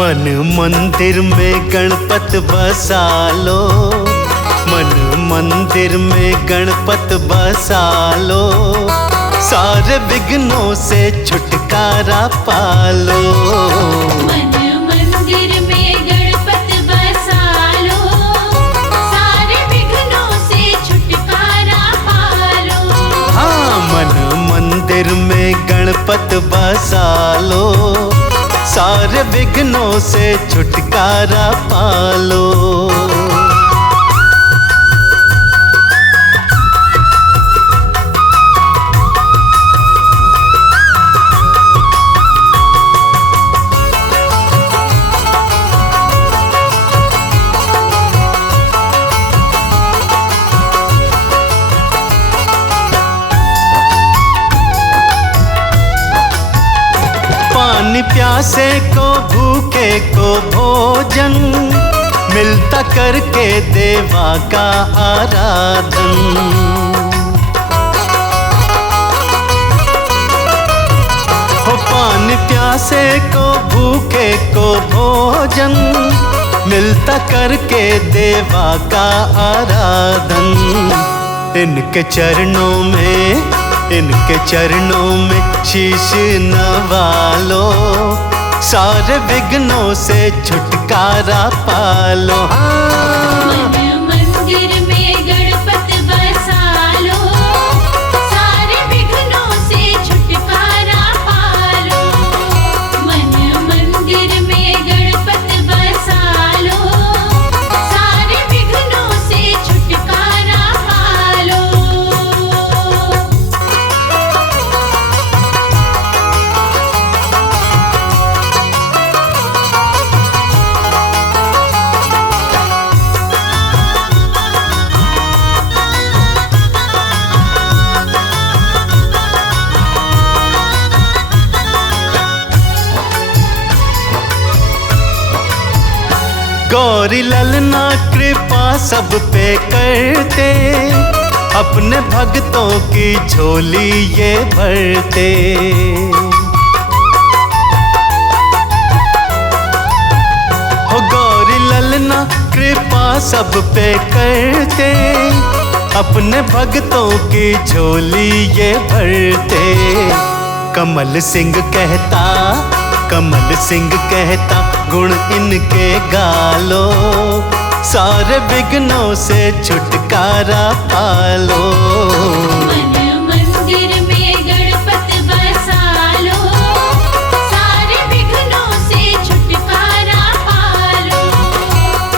मन मंदिर में गणपत बसा लो, मन मंदिर में गणपत बसा लो, सारे विघ्नों से छुटकारा पालो। मन मंदिर में गणपत बसा लो, सारे विघ्नों से छुटकारा पालो। हाँ, मन मंदिर में गणपत बसा लो, सारे विघ्नों से छुटकारा पालो। पानी प्यासे को भूखे को भोजन, मिलता करके देवा का आराधन। हो पानी प्यासे को भूखे को भोजन, मिलता करके देवा का आराधन। इनके चरणों में शीश नवालो, सारे विघ्नों से छुटकारा पालो। मन मंदिर में गणपत बसा लो, सारे विघ्नों से छुटकारा पालो। मन मंदिर में गणपत बसा लो, सारे विघ्नों से छुटकारा पालो। गौरी ललना कृपा सब पे करते, अपने भक्तों की झोली ये भरते। हो गौरी ललना कृपा सब पे करते, अपने भक्तों की झोली ये भरते। कमल सिंह कहता गुण इनके गालो, सारे विघ्नों से छुटकारा पालो। मन मंदिर में गणपत बसा लो, सारे विघ्नों से छुटकारा पालो।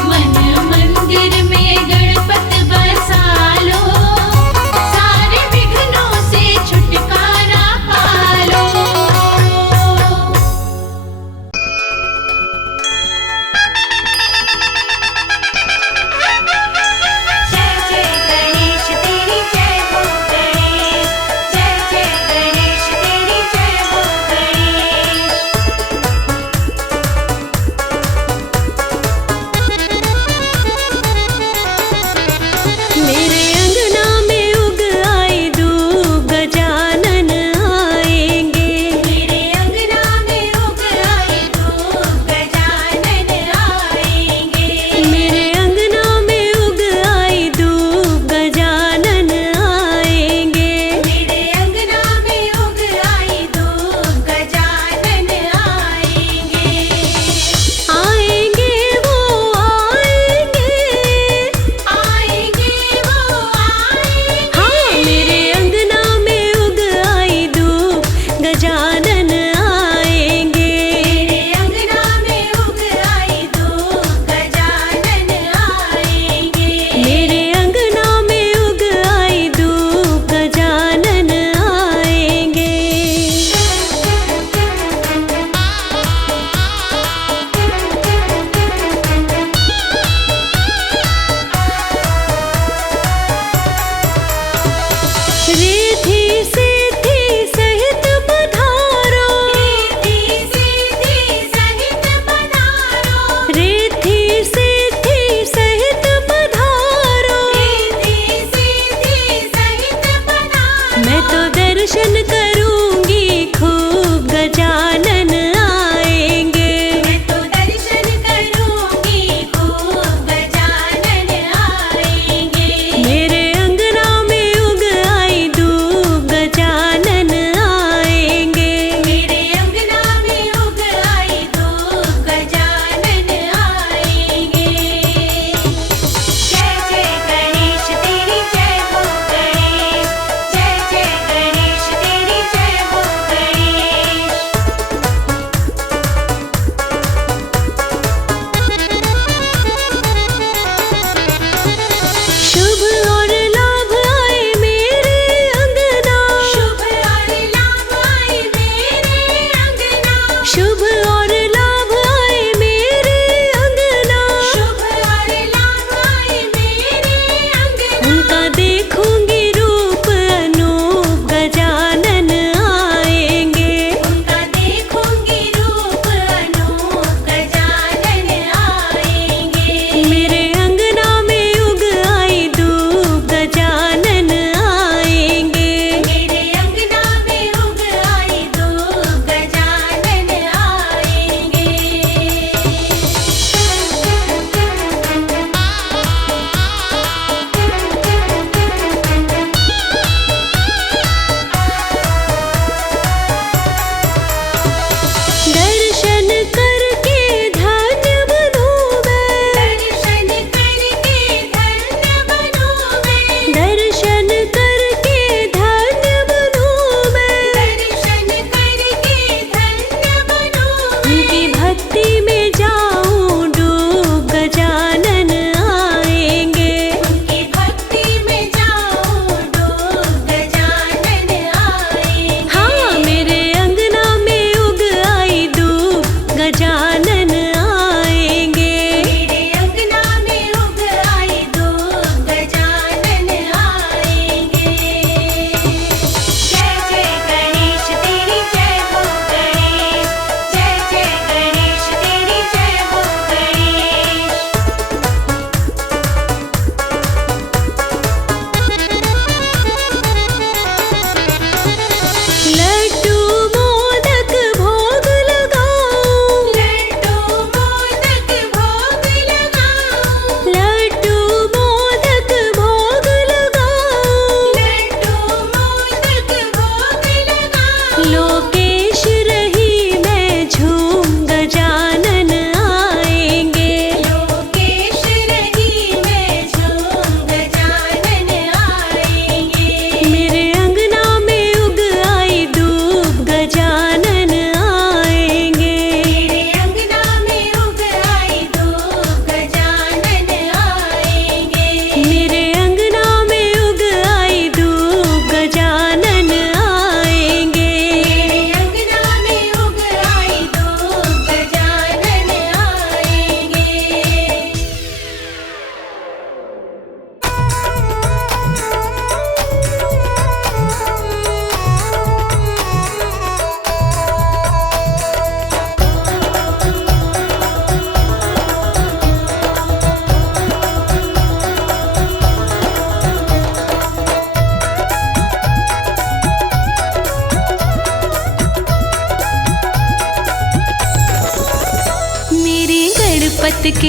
मन मंदिर में गणपत बसा लो, सारे विघ्नों से छुटकारा पालो। जय जय गणेश तेरी जय हो।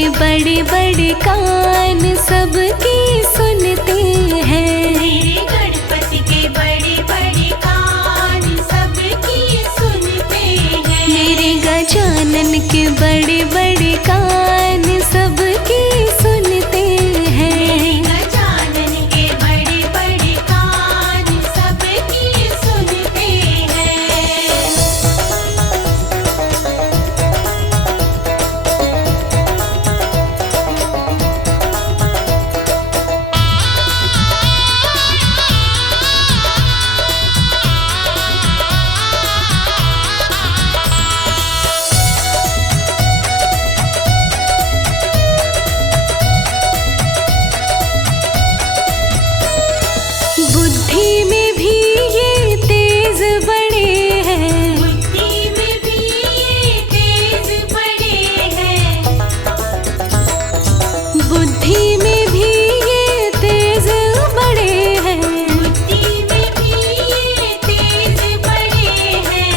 के बड़े बड़े कान सबकी सुनते हैं। मेरे गणपति के बड़े बड़े कान सबकी सुनते हैं। मेरे गजानन के बड़े बड़े कान सबकी सुनते हैं। गजानन के बड़े बड़े कान सबकी सुनते हैं। बुद्धि में भी ये तेज बड़े हैं। बुद्धि में भी ये तेज बड़े हैं। बुद्धि में भी ये तेज बड़े हैं। बुद्धि में भी ये तेज बड़े हैं।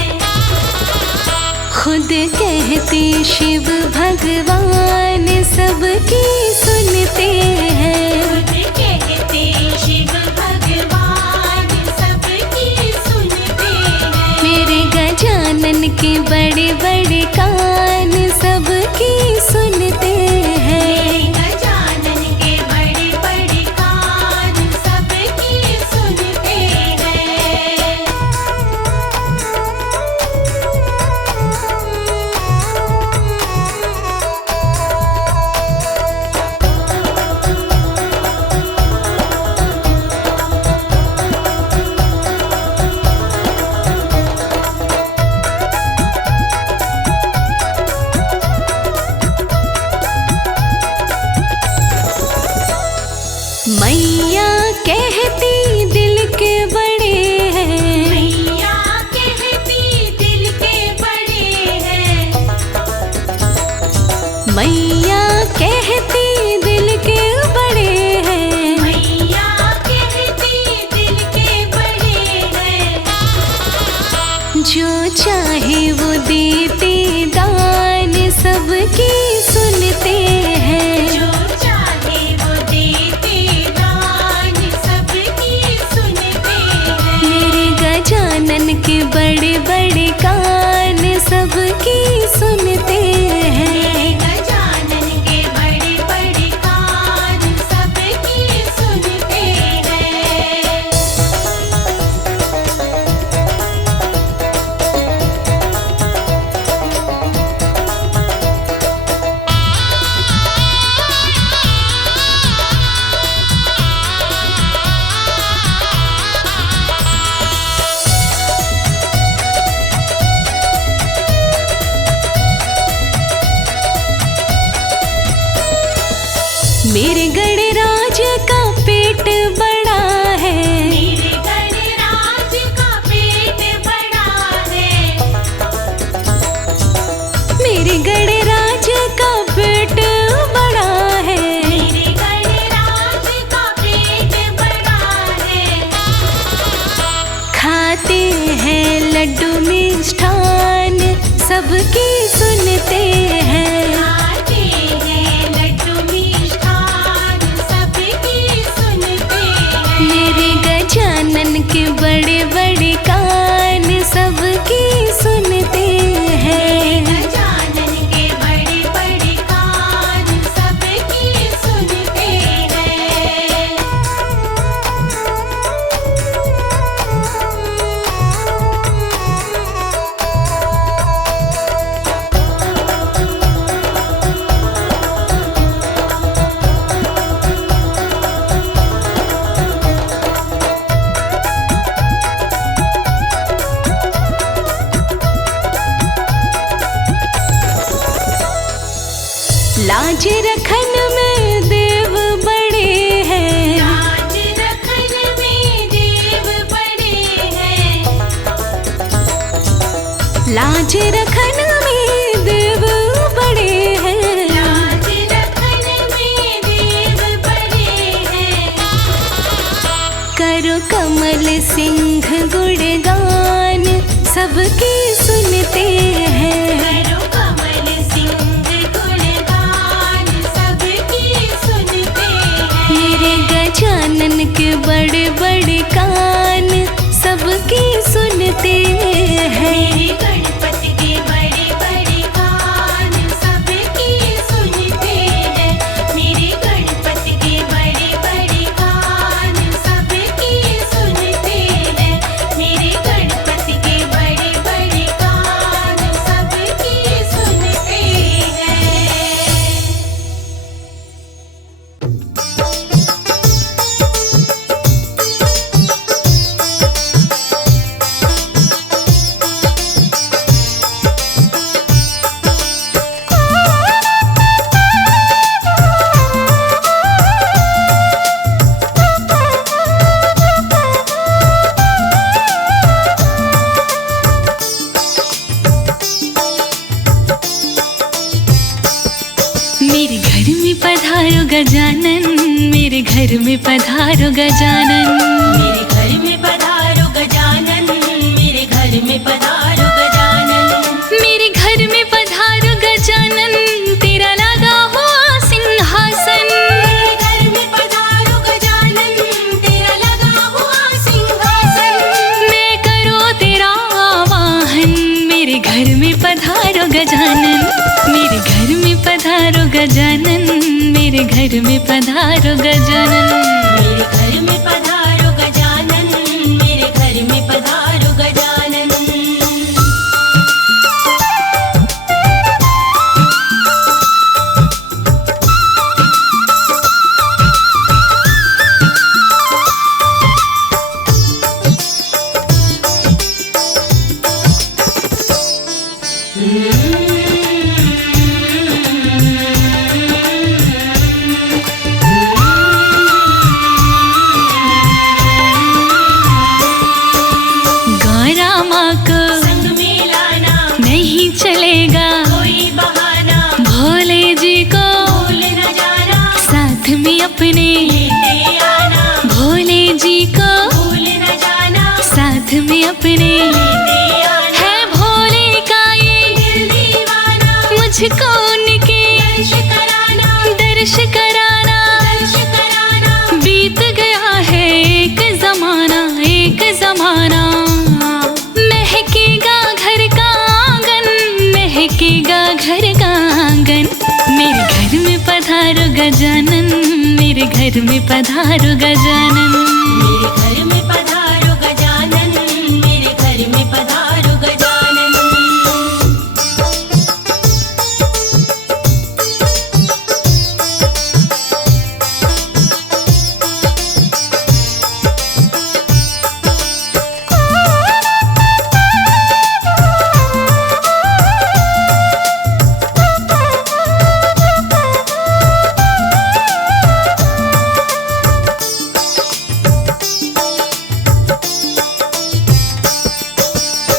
खुद कहते शिव भगवान सबकी सुनते हैं। खुद कहते शिव भगवान सबकी सुनते हैं। मेरे गजानन के बड़े बड़े कान सबकी सुनते हैं। गजानन के बड़े बड़े कान सबकी सुनते हैं। मैया कहती दिल के बड़े हैं। मैया कहती दिल के बड़े हैं। मैया कहती दिल के बड़े हैं। मैया कहती दिल के बड़े हैं। जो चाहे वो देते दान सबकी सुनते हैं। जो चाहे वो देते दान सबकी सुनते हैं। मेरे गजानन के बड़े बड़े कान सबकी सुनते हैं। गजानन के बड़े बड़े कान सबकी सुनते हैं। मेरे गणराज का पेट बड़ा है। मेरे गणराज का पेट बड़ा है। मेरे गणराज का पेट बड़ा है। मेरे गणराज का पेट बड़ा है। खाते हैं लड्डू मिष्ठान सबकी सुनते हैं। खाते हैं लड्डू मिष्ठान सबकी सुनते हैं। मेरे गजानन के बड़े बड़े कान सबकी सुनते हैं। गजानन के बड़े बड़े कान सबकी सुनते हैं। लाज रखन में देव बड़े हैं। लाज रखन में देव बड़े हैं। लाज रखन में देव बड़े हैं। लाज रखन में देव बड़े हैं। करो कमल सिंह गुणगान सबकी सुनते हैं। करो कमल सिंह गुणगान गजानन, मेरे घर में पधारो गजानन। मेरे घर में पधारो गजानन, मेरे घर में पधारो गजानन। मेरे घर में पधारो गजानन, तेरा लगा हुआ सिंहासन। मेरे घर में पधारो गजानन, तेरा लगा हुआ सिंहासन। मैं करो तेरा आवाहन, मेरे घर में पधारो गजानन। मेरे घर में पधारो गजानन, मेरे घर में पधारो गजानन। मेरे घर में पधारो गजानन, मेरे घर में पधारो गजानन। गौरा माँ को संग में लाना नहीं चलेगा, कोई बहाना, भोले जी को भूल न जाना, साथ में अपने। लेते आना, भोले जी को भूल न जाना, साथ में अपने। लेते आना। है भोले का ये दिल दीवाना, मुझको उनके दर्श कराना, दर्श कराना। दर्श कराना। बीत गया है एक जमाना, एक जमाना। महकेगा घर का आंगन, महकेगा घर का आंगन। मेरे घर में पधारो गजानन, मेरे घर में पधारो गजानन। मेरे घर में पधारो गजानन, मेरे घर में पधारो गजानन।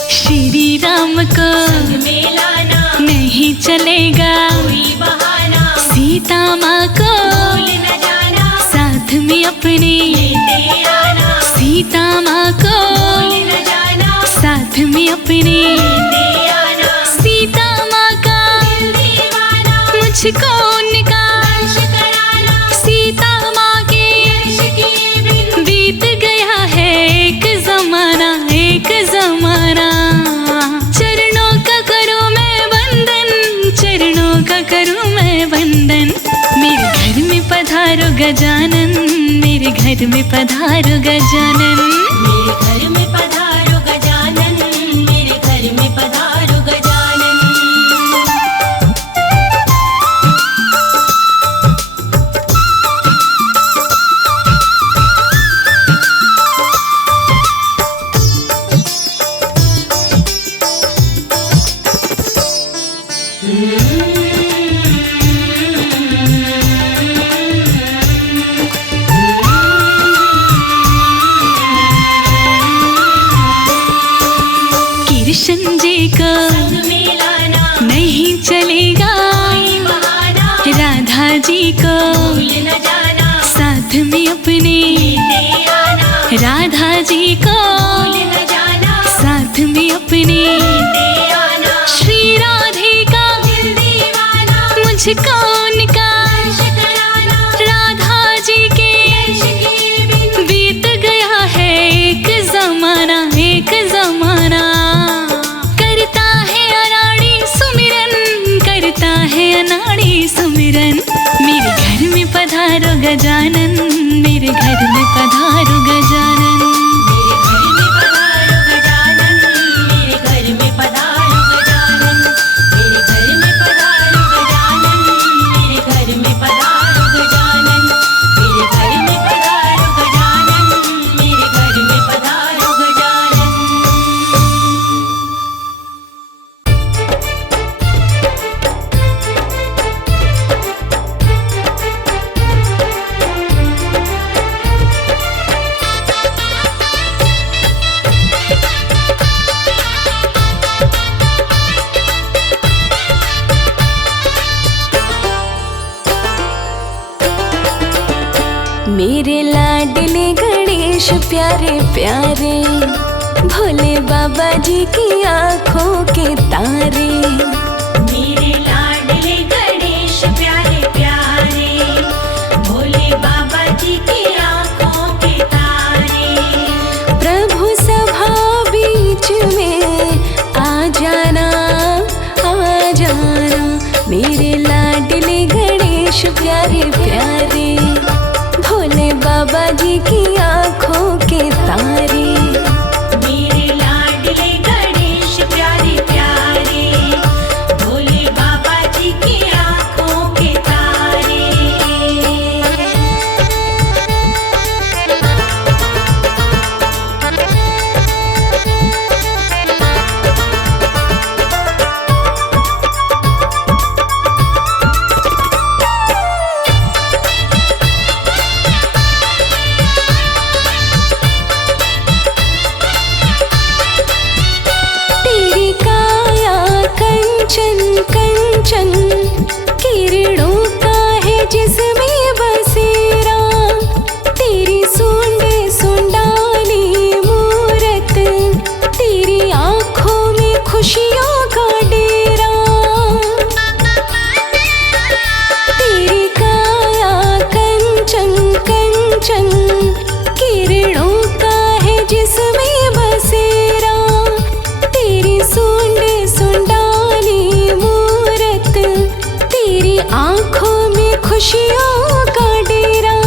श्री राम को संग में लाना, नहीं चलेगा, कोई बहाना, सीता माँ को भूल न जाना, साथ में अपने। लेते आना, सीता माँ को भूल न जाना, साथ में अपने। लेते आना। सीता माँ का दिल दीवाना, मुझको उनका दर्श कराना, सीता माँ के दर्श किए बिन बीत गया है एक जमाना, एक जमाना। चरणों का करूँ मैं वंदन, चरणों का करूँ मैं वंदन। मेरे घर में पधारो गजानन, मेरे घर में पधारो गजानन। मेरे घर में पधारो गजानन, मेरे घर में पधारो गजानन। कृष्ण जी को संग में लाना, नहीं चलेगा, कोई बहाना, राधा जी को भूल न जाना, साथ में अपने। लेते आना, राधा जी को भूल न जाना, साथ में अपने। लेते आना। श्री राधे का दिल दीवाना, मुझको उनका दर्श कराना, राधा जी के दर्श किए बिन बीत गया है एक जमाना, एक जमाना। करता है अनाड़ी सुमिरन, करता है अनाड़ी सुमिरन। मेरे घर में पधारो गजानन, मेरे घर में पधारो गजानन। मेरे घर में पधारो गजानन, मेरे घर में पधारो गजानन। मेरे घर में पधारो गजानन, मेरे घर में पधारो गजानन। मेरे घर में पधारो गजानन, मेरे घर में पधारो गजानन। गणेश प्यारे प्यारे, भोले बाबा जी की आँखों के तारे। मेरे लाडले गणेश प्यारे प्यारे, भोले बाबा जी की आँखों के तारे। प्रभु सभा बीच में आ जाना, आ जाना, मेरे लाडले गणेश प्यारे प्यारे, भोले बाबा जी की आँखों के तारे। मेरे लाडले गणेश प्यारे प्यारे, भोले बाबा जी की आँखों के तारे। तेरी काया कंचन कंचन, किरणों का है जिसमें बसेरा। तेरी सूंड सुंडाली मूरत, तेरी आँखों में खुशियों का डेरा। तेरी काया कंचन कंचन, किरणों का है जिसमें बसेरा। तेरी सूंड सुंडाली मूरत, तेरी आँखों में खुशियों का डेरा।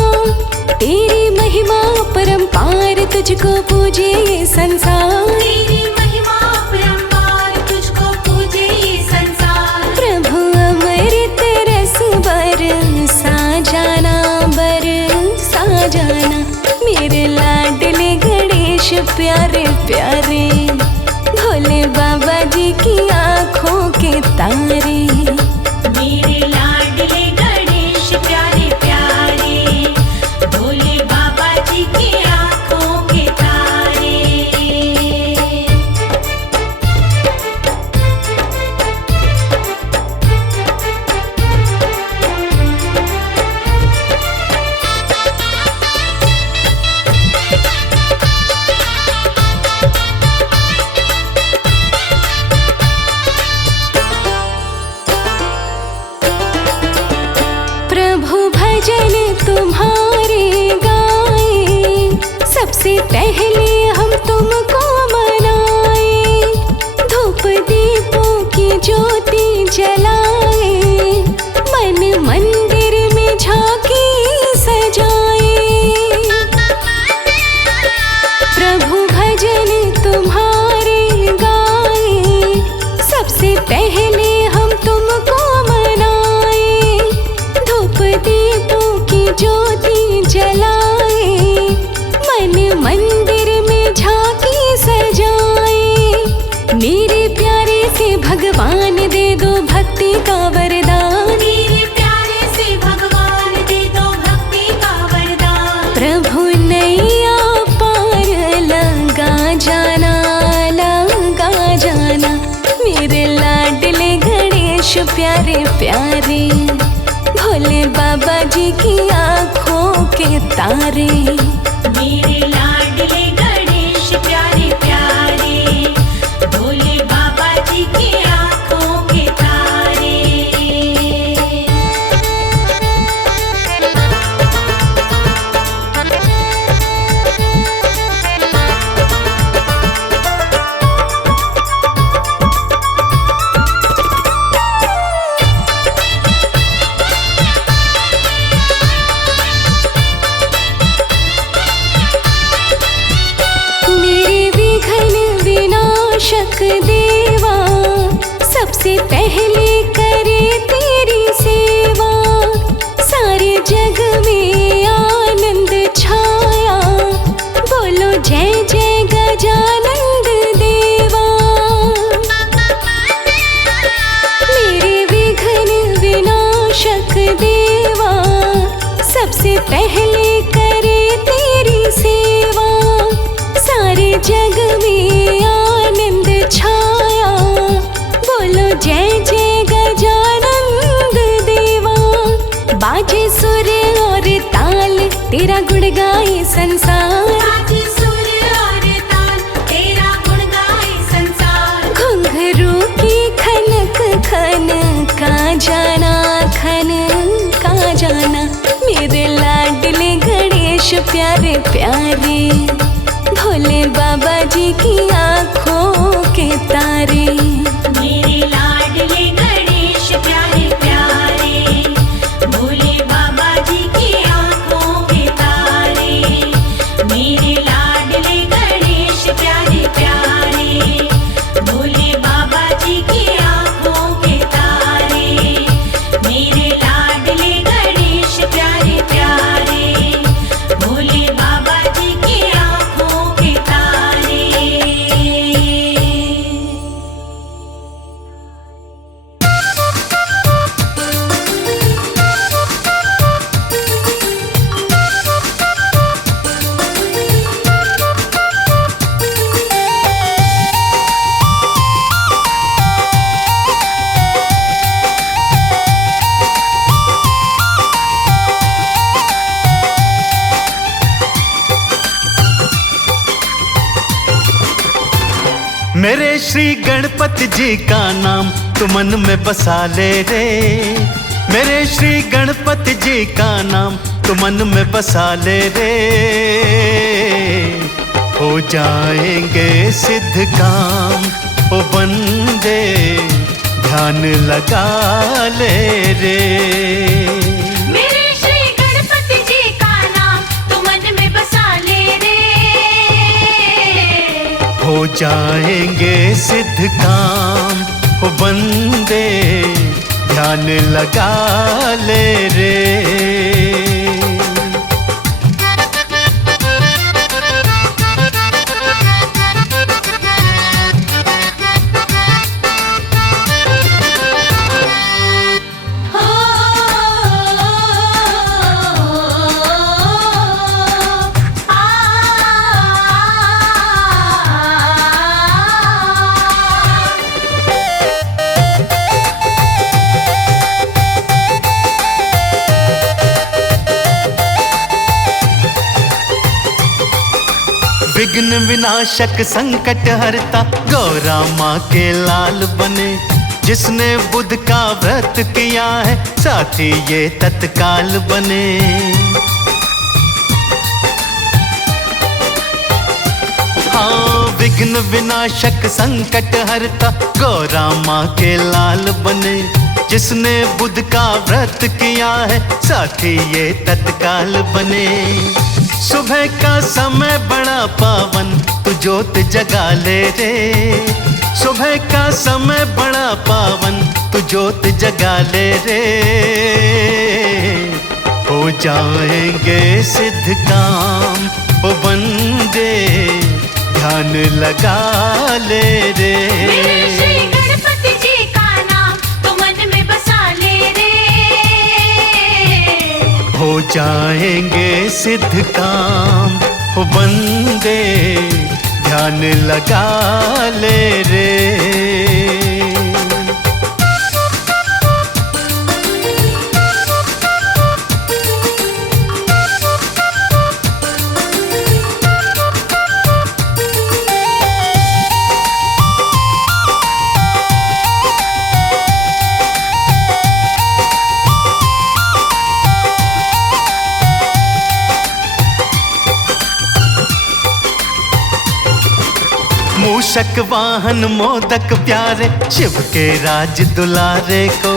तेरी महिमा परंपार, तुझको पूजे ये संसार। तेरी महिमा परंपार, तुझको पूजे ये संसार। प्रभु अमृत रस बरसा जाना, बरसा जाना, मेरे लाडले गणेश प्यारे प्यारे, भोले बाबा जी की आँखों के तारे। मेरे लाडले गणेश प्यारे प्यारे, भोले बाबा जी की आँखों के तारे। प्रभु भजन तुम्हारे गाए, सबसे पहले हम तुमको मनाए। धूप दीपों की ज्योति जलाए, मन मंदिर में झांकी सजाए। प्रभु भजन तुम्हारे गाए, सबसे पहले हम तुमको मनाए। धूप दीपों की ज्योति जलाए, मन मंदिर में झांकी सजाए। मेरे प्यारे से भगवान दे दो भक्ति का वरदान। मेरे प्यारे से भगवान दे दो भक्ति का वरदान। प्रभु नैया पार लगा जाना, लगा जाना, मेरे लाडले गणेश प्यारे प्यारे, भोले बाबा जी की आँखों के तारे। मेरे लाडले गणेश प्यारे प्यारे, भोले बाबा जी की आँखों के तारे। रक्षक देवा, सबसे पहले करे तेरी सेवा। सारे जग में आनंद छाया, बोलो जय जय गजानंद देवा। मेरे विघ्न विनाशक देवा, सबसे पहले करे तेरी सेवा। सारे जग में आनंद छाया, बोलो जय जय गजानंद देवा। बाजे सुर और ताल, तेरा गुण गाए संसार। प्यारे प्यारे, भोले बाबा जी की आँखों के तारे। मेरे लाडले गणेश प्यारे प्यारे, भोले बाबा जी की आँखों के तारे। मेरे लाडले गणेश प्यारे प्यारे, भोले बाबा जी की आँखों के तारे। मेरे लाडले गणेश प्यारे प्यारे, भोले बाबा जी की आँखों के तारे। मेरे श्री गणपति जी का नाम तू मन में बसा ले रे। मेरे श्री गणपति जी का नाम तू मन में बसा ले रे। हो जाएंगे सिद्ध काम ओ बंदे, ध्यान लगा ले रे। मेरे श्री गणपति जी का नाम तू मन में बसा ले रे। हो जाएंगे सिद्ध काम ओ बंदे, ध्यान लगा ले रे। विघ्न विनाशक संकट हरता गौरा माँ के लाल बने। जिसने बुध का व्रत किया है साथी ये तत्काल बने। हाँ, विघ्न विनाशक संकट हरता गौरा माँ के लाल बने। जिसने बुध का व्रत किया है साथी ये तत्काल बने। सुबह का समय बड़ा पावन तू जोत जगा ले रे। सुबह का समय बड़ा पावन तू जोत जगा ले रे। हो जाएंगे सिद्ध काम ओ बंदे, ध्यान लगा ले रे। मेरे श्री गणपति जी का नाम तू मन में बसा ले रे। हो जाएंगे सिद्ध काम ओ बंदे, ध्यान लगा ले रे। मूषक वाहन मोदक प्यारे, शिव के राज दुलारे को।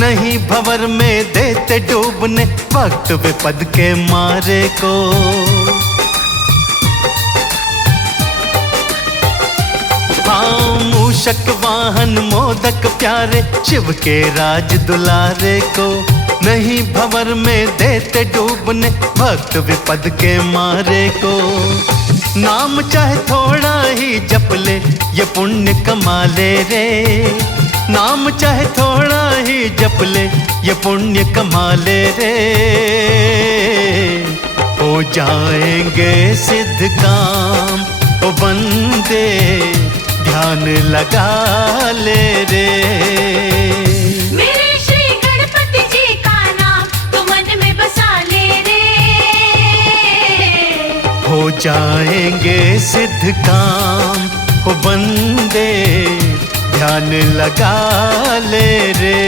नहीं भंवर में देते डूबने, भक्त विपद के मारे को। हाँ, मूषक वाहन मोदक प्यारे, शिव के राज दुलारे को। नहीं भंवर में देते डूबने, भक्त विपद के मारे को। नाम चाहे थोड़ा ही जप ले, ये पुण्य कमा ले रे। नाम चाहे थोड़ा ही जप ले, ये पुण्य कमा ले रे। हो जाएंगे सिद्ध काम ओ बंदे, ध्यान लगा ले रे। मेरे श्री गणपति जी का नाम तू मन में बसा ले रे। हो जाएंगे सिद्ध काम ओ बंदे, ध्यान लगा ले रे।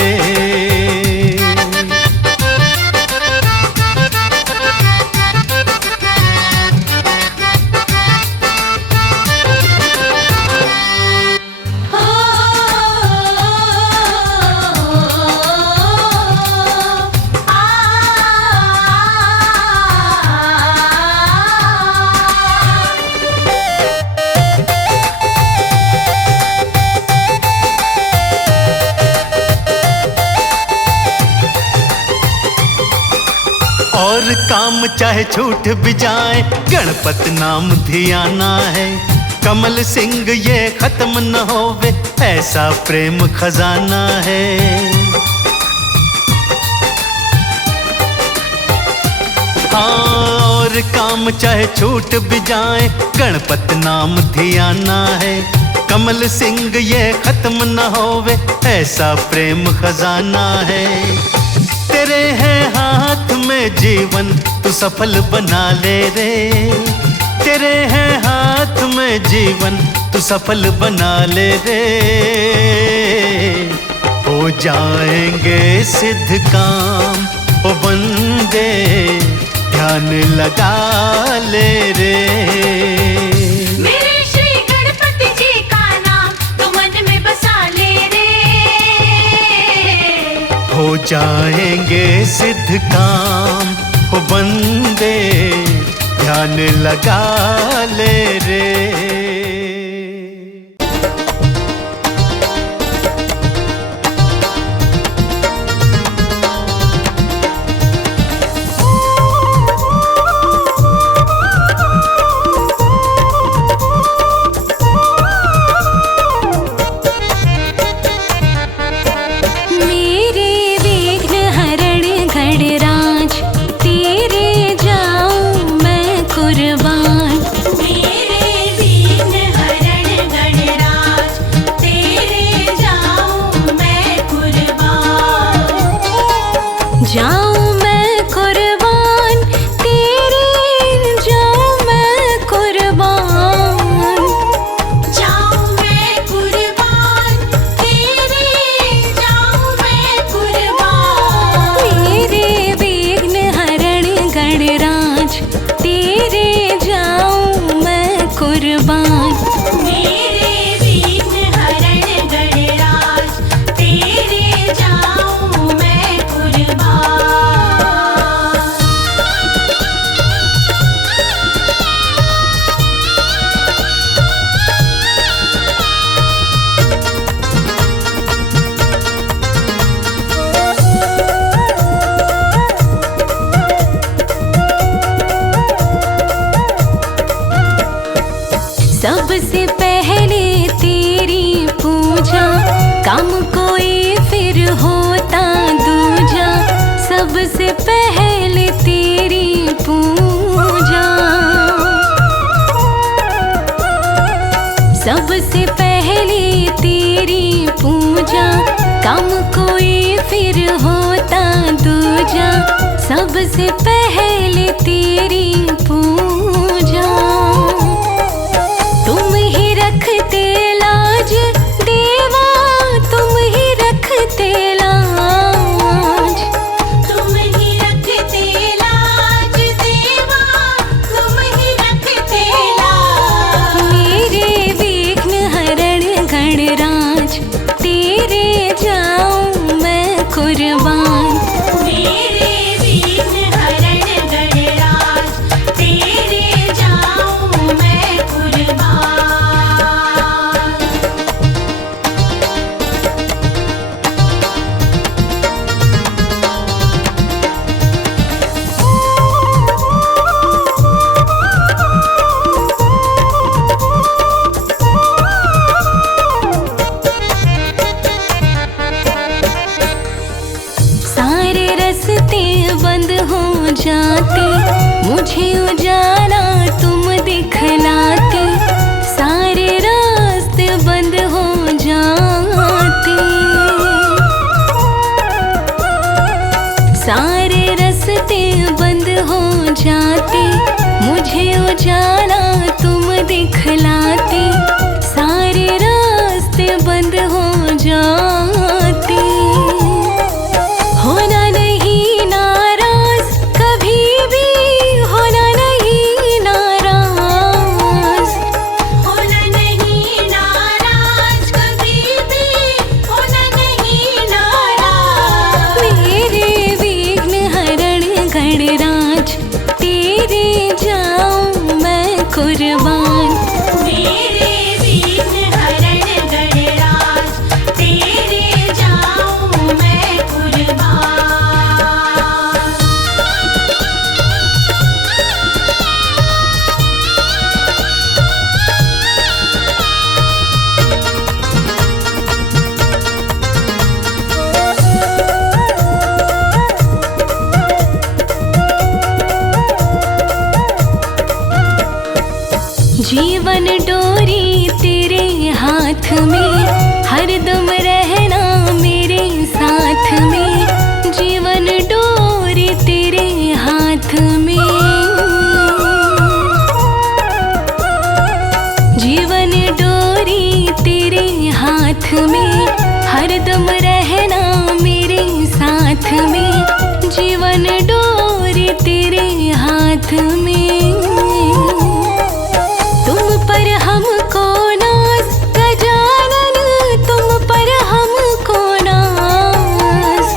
काम चाहे छूट भी जाए, गणपत नाम धियाना है। कमल सिंह ये खत्म न होवे, ऐसा प्रेम खजाना है। और काम चाहे छूट भी जाए, गणपत नाम धियाना है। कमल सिंह ये खत्म न होवे, ऐसा प्रेम खजाना है। तेरे है हाथ में जीवन, तू सफल बना ले रे। तेरे है हाथ में जीवन, तू सफल बना ले रे। हो जाएंगे सिद्ध काम ओ बंदे, ध्यान लगा ले रे। मेरे श्री गणपति जी का नाम तो मन में बसा ले रे। हो जाएंगे सिद्ध काम ओ बंदे, ध्यान लगा ले रे। सबसे पहले तेरी पूजा, काम कोई फिर होता दूजा। सबसे पहले तेरी पूजा, सबसे पहले तेरी पूजा, काम कोई फिर होता दूजा। सबसे पहले तेरी पूजा, तुम ही रखते लाज देवा, तुम ही रखते लाज। तुम ही रखते लाज देवा, तुम ही रखते लाज। मेरे विघ्न हरण गणराज, तेरे जाऊं मैं कुर्बान। मेरे विघ्न हरण गणराज, तेरे जाऊं मैं कुर्बान। सारे रास्ते बंद हो जाते, मुझे उजाला तुम दिखलाते। सारे रास्ते बंद हो जाते, सारे रास्ते बंद हो जाते, मुझे उजाला तुम दिखलाते। सारे रास्ते बंद हो जाते, होना नहीं नाराज कभी भी, होना नहीं नाराज। होना नहीं नाराज कभी भी, होना नहीं नाराज। मेरे विघ्न हरण गणराज, तेरे जाऊं मैं कुर्बान। मेरे विघ्न हरण गणराज, तेरे जाऊं मैं कुर्बान। जीवन डोरी तेरे हाथ में, हरदम रहना मेरे साथ में। जीवन डोरी तेरे हाथ में, जीवन डोरी तेरे हाथ में, हरदम रहना मेरे साथ में। जीवन डोरी तेरे हाथ में, तुम पर हमको नाज गजानन, तुम पर हमको नाज,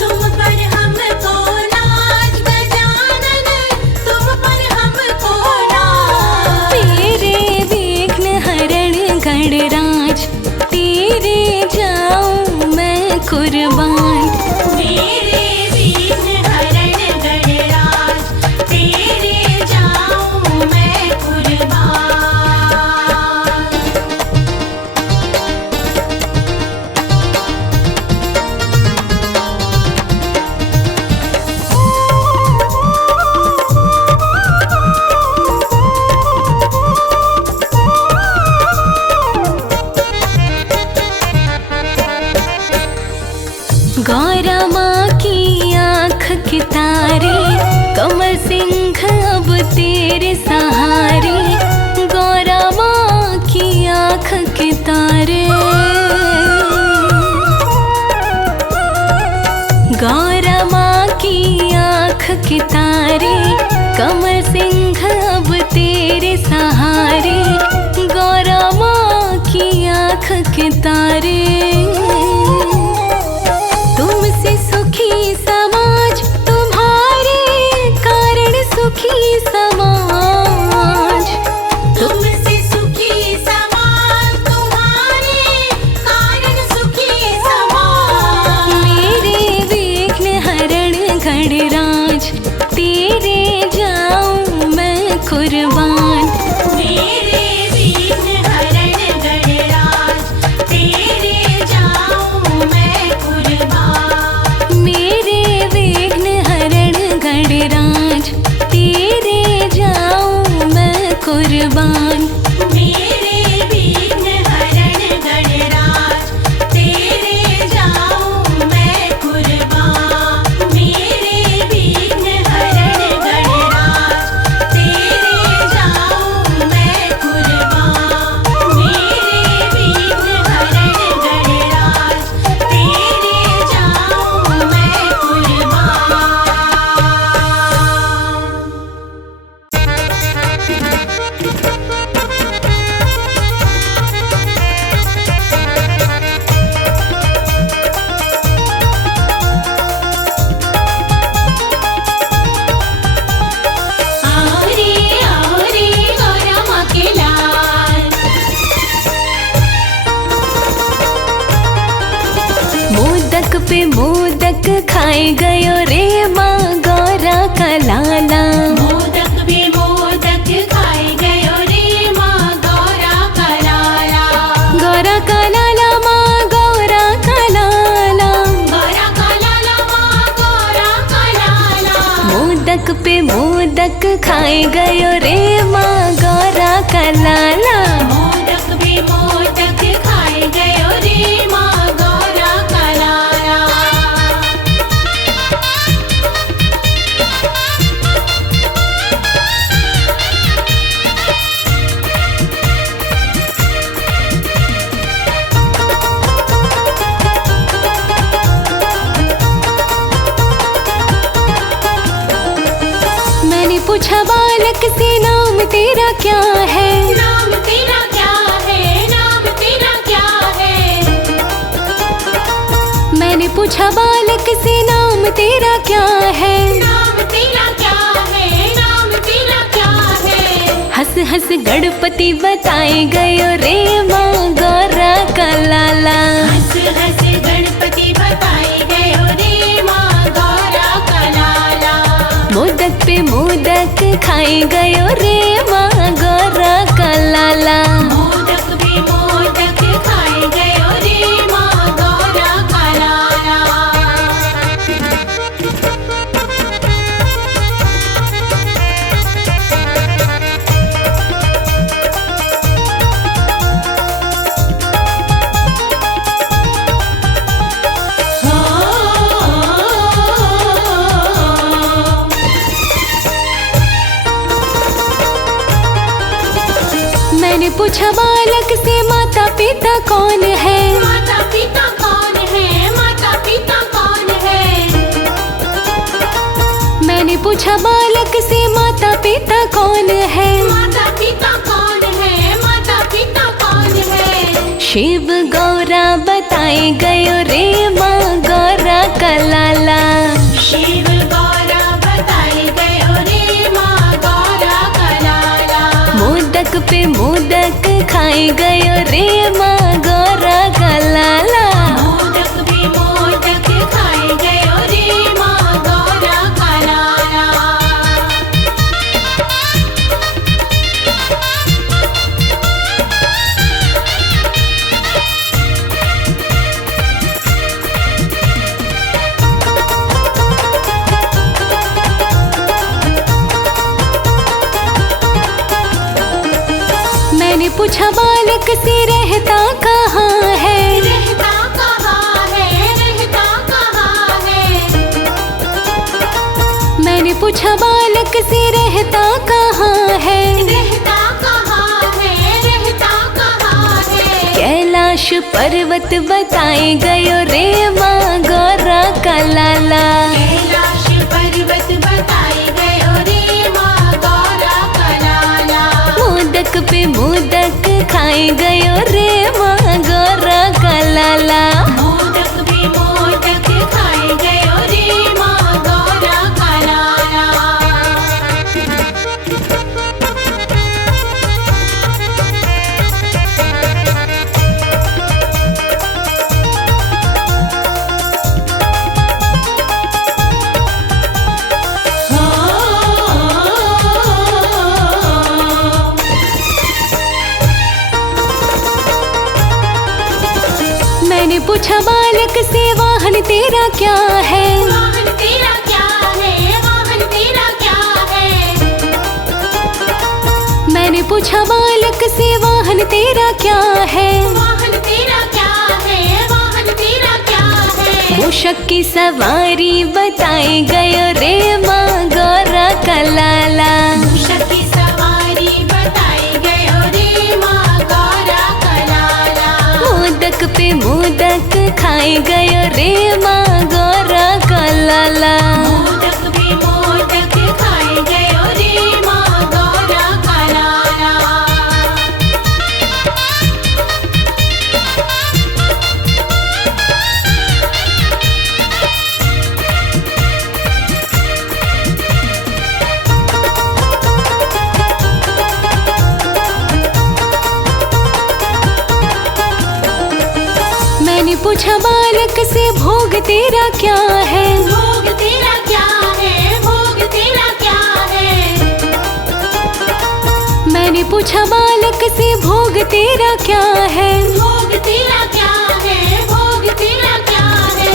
तुम पर हमको नाज गजानन, तुम पर हमको नाज। तेरे विघ्न हरण गणराज, तेरे जाऊं मैं कुर्बान। मेरे विघ्न हरण गणराज, तेरे जाऊं मैं कुर्बान। गौरा माँ की आँख के तारे, कमल सिंह अब तेरे सहारे। गौरा माँ की आँख के तारे, गौरा माँ की आँख के तारे, कमल सिंह अब तेरे सहारे। गौरा माँ की आँख के तारे, तुमसे सुखी समाज, तुम्हारे कारण सुखी समाज। तुमसे सुखी समाज, तुम्हारे कारण सुखी समाज। मेरे विघ्न हरण गणराज, तेरे जाऊं मैं कुर्बान। मेरे विघ्न हरण गणराज, तेरे जाऊं मैं कुर्बान। मेरे विघ्न हरण गणराज, तेरे जाऊं मैं कुर्बान। मेरे विघ्न हरण गणराज, तेरे जाऊं मैं कुर्बान। मेरे विघ्न हरण गणराज, तेरे जाऊं मैं कुर्बान। मेरे विघ्न हरण गणराज, तेरे जाऊं मैं कुर्बान। आओ रे गौरा माँ के लाल। मोदक पे मोदक खाए गयो रे माँ गौरा का लाला। मोदक भी मोदक खाए गयो रे माँ गौरा का लाला। गौरा का लाला माँ गौरा का लाला। गौरा का लाला माँ गौरा का लाला। मोदक पे मोदक खाए गयो रे माँ गौरा का लाला। मोदक भी मोदक खाए गयो रे माँ गौरा का लाला। मैंने पूछा बालक से नाम तेरा क्या है। नाम तेरा क्या है, नाम तेरा क्या है। मैंने पूछा बालक से नाम तेरा क्या है। नाम तेरा क्या है, नाम तेरा क्या है। हंस हंस गणपति बताए गयो रे माँ गौरा का लाला। हंस हंस गणपति बताए गयो रे माँ गौरा का लाला। मोदक पे मोदक खाए गयो रे माँ गौरा का लाला। मोदक भी मोदक खाए गयो रे माँ गौरा का लाला। मैंने पूछा बालक से माता पिता कौन है। माता पिता कौन है, माता पिता कौन है। मैंने पूछा बालक से माता पिता कौन है। माता पिता कौन है, माता पिता कौन है। शिव गौरा बताए गयो रे माँ गौरा का लाला। शिव गौरा बताए गयो रे माँ गौरा का लाला। मोदक पे मोदक खाए गयो रे माँ गौरा का लाला। मोदक भी मोदक खाए गयो रे माँ गौरा का लाला। मैंने पूछा बालक से रहता कहाँ है। रहता कहाँ है, रहता कहाँ है। मैंने पूछा बालक से रहता कहाँ है। रहता कहाँ है, रहता कहाँ है। कैलाश पर्वत बताए गयो रे माँ गौरा का लाला। कैलाश पर्वत बताए गयो रे माँ गौरा का लाला। मोदक पे मोदक खाए गयो रे माँ गौरा का लाला। मोदक भी मोदक खाए गयो रे माँ गौरा का लाला। मैंने पूछा बालक से वाहन तेरा क्या है। वाहन तेरा क्या है, वाहन तेरा क्या है। मैंने पूछा बालक से वाहन तेरा क्या है। वाहन तेरा क्या है, वाहन तेरा क्या है। मूषक की सवारी बताए गयो रे माँ गौरा का लाला। मूषक की सवारी बताई गयो रे माँ गौरा का लाला। मोदक पे मोदक खाए गयो रे माँ गौरा का लाला। मोदक भी मोदक खाए गयो रे माँ गौरा का लाला। मैंने पूछा बालक से भोग तेरा क्या है। भोग तेरा क्या है, भोग तेरा क्या है। मैंने पूछा बालक से भोग तेरा क्या है। भोग तेरा क्या है, भोग तेरा क्या है।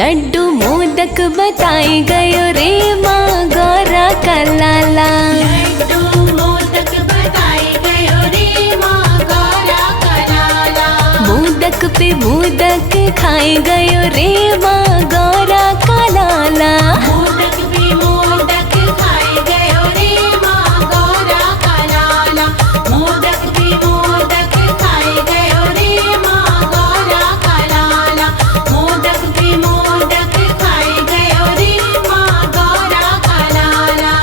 लड्डू मोदक बताए गयो रे माँ गौरा का लाला। लड्डू मोदक बताए गयो रे माँ गौरा का लाला। मोदक पे मोदक खाए गयो रे माँ गौरा का लाला। मोदक भी मोदक खाए गयो रे माँ गौरा का लाला। मोदक भी मोदक खाए गयो रे माँ गौरा का लाला। मोदक भी मोदक खाए गयो रे माँ गौरा का लाला।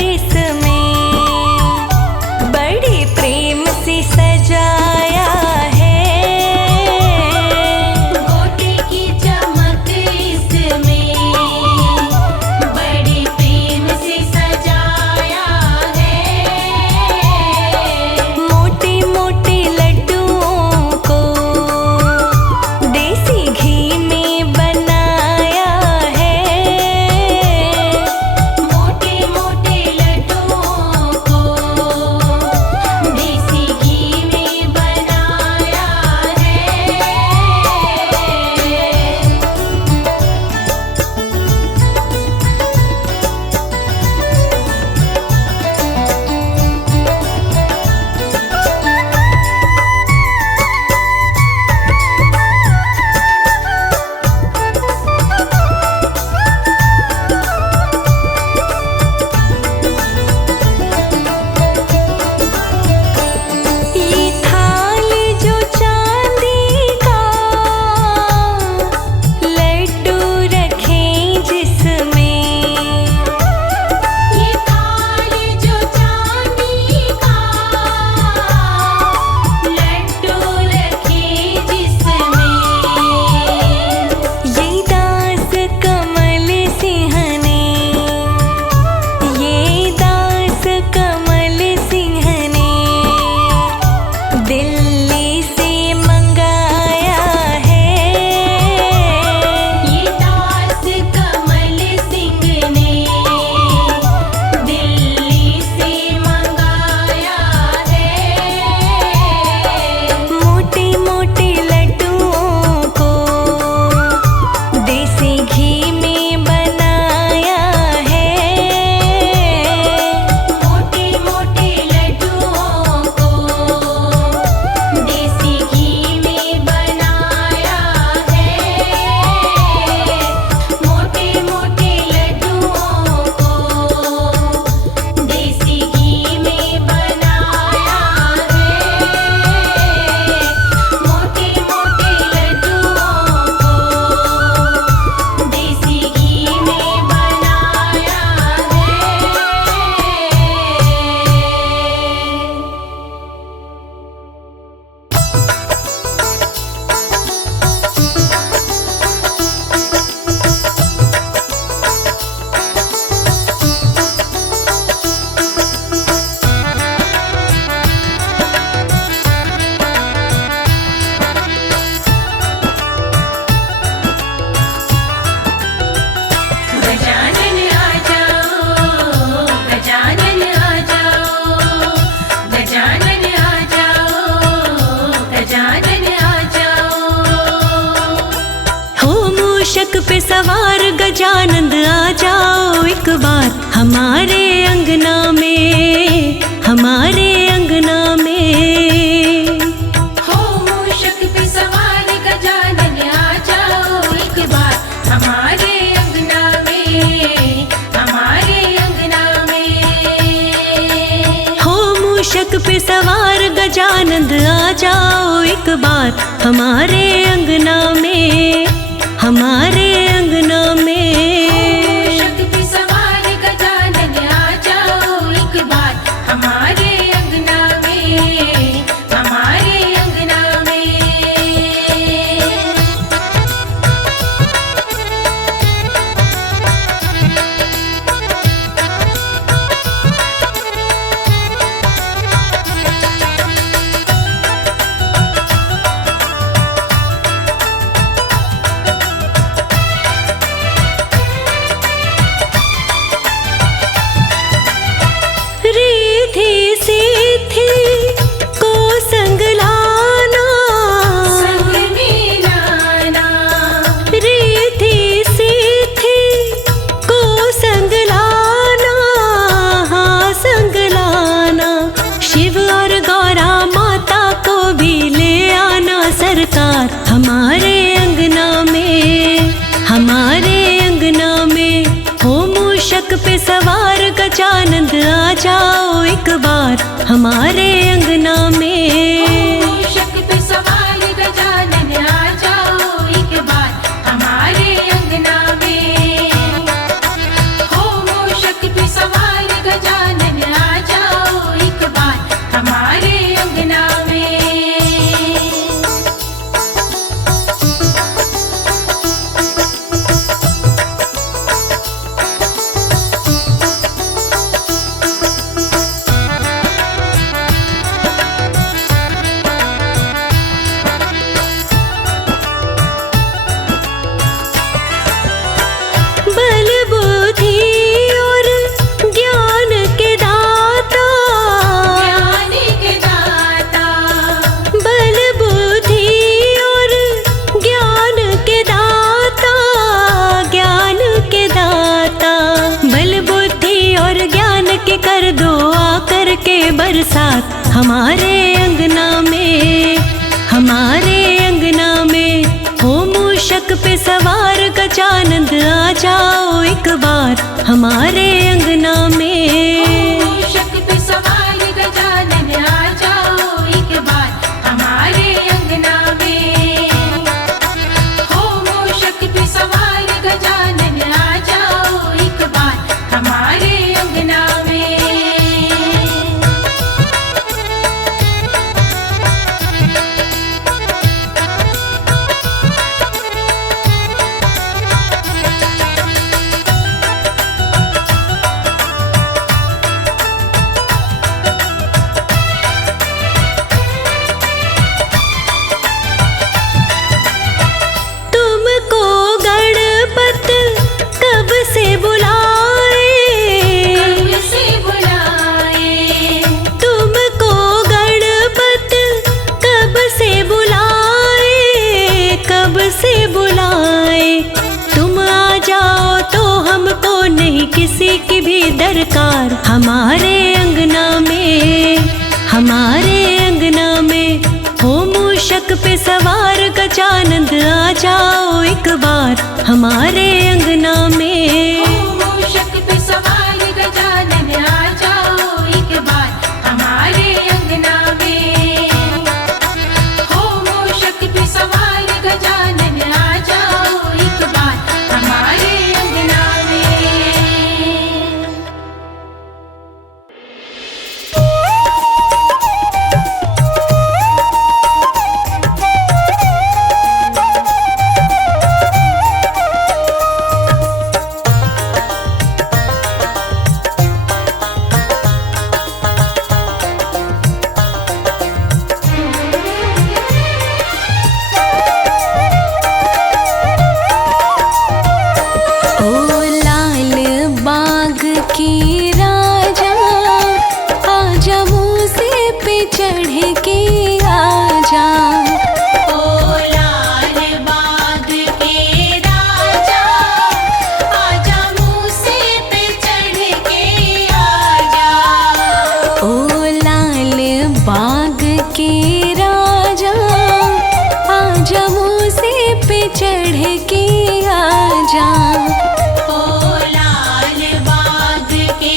इसमें बड़ी प्रेम से सजाया है। मोती की चमक इसमें बड़ी प्रेम से सजाया है। मोटे मोटे लड्डुओं को देसी घी में बनाया है। मोटे मोटे लड्डुओं को देसी घी में बनाया है। ये थाल जो चांदी का लड्डू रखें जिसमें ये थाल जो चांदी का लड्डू रखे जिसमें ये दास कमल सिंह ने दिल्ली से मंगाया है। ये दास कमल सिंह ने दिल्ली से मंगाया है। मोटे मोटे लड्डुओं को देसी घी में बनाया है। मोटे मोटे लड्डुओं को देसी घी में बनाया है। मोटे मोटे लड्डुओं को देसी घी में बनाया है। मोटे मोटे लड्डुओं को देसी घी में बनाया गजानन आ जाओ, गजानन आ जाओ, गजानन आ जाओ, गजानन आ जाओ। हो मूषक पे सवार गजानंद आ जाओ एक बार हमारे अंगना में, हमारे अंगना में। हो मूषक पे सवार गजानन आ जाओ एक बार हमारे अंगना में, हमारे अंगना में। हो मूषक पे सवार गजानंद आ जाओ एक बार हमारे अंगना में, हमारे अंगना में। मूषक पे सवार गजानन आ जाओ एक बार हमारे अंगना में, हमारे अंगना में। रिद्धि सिद्धि को संग लाना, संग में लाना, रिद्धि सिद्धि को संग लाना, हाँ संग लाना। शिव और गौरा माता को भी ले आना सरकार हमारे अंगना में, हमारे अंगना में। हो मूषक पे सवार गजानंद आ जाओ एक बार हमारे अंगना में। मूषक पे सवार गजानन आ जाओ एक बार हमारे अंगना में। हो मूषक पे सवार गजानन के कर दो आकर के बरसात हमारे अंगना में, हमारे अंगना में। हो मूषक पे सवार गजानंद आ जाओ एक बार हमारे अंगना में। मूषक पे सवार गजानन आ जाओ एक बार हमारे अंगना में। हो मूषक पे सवार गजानन आ जाओ एक बार हमारे अंगना में। तुमको गणपत कब से बुलाए, कब से बुलाए, तुमको गणपत कब से बुलाए, कब से बुलाए। तुम आ जाओ तो हमको नहीं किसी की भी दरकार हमारे अंगना में, हमारे अंगना में। हो मूषक पे सवार गजानंद आ जाओ एक बार हमारे अंगना में। मूषक पे सवार गजानन आ जाओ एक बार हमारे अंगना में। हो मूषक पे सवार गजानन आ जाओ एक बार हमारे अंगना में। ओ लाल बाग की राजा आजा मूसे पे चढ़ के आजा। ओ लाल बाग के राजा आजा मूसे पे चढ़ के आजा। ओ लाल बाग के राजा आजा मूसे पे चढ़ के आजा। ओ लाल बाग के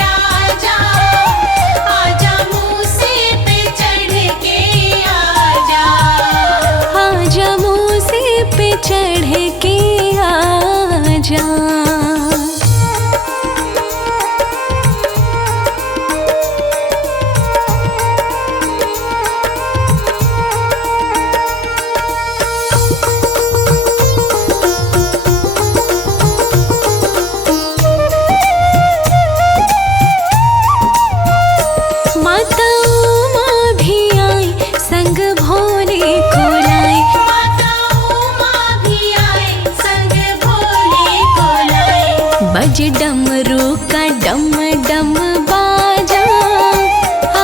राजा आजा मूसे पे चढ़ के आजा। आजा मूसे पे चढ़ के आजा। माता उमा भी आई संग भोले को लाई। माता उमा भी आए संग भोले को लाए। बज डमरू का डम डम बाजा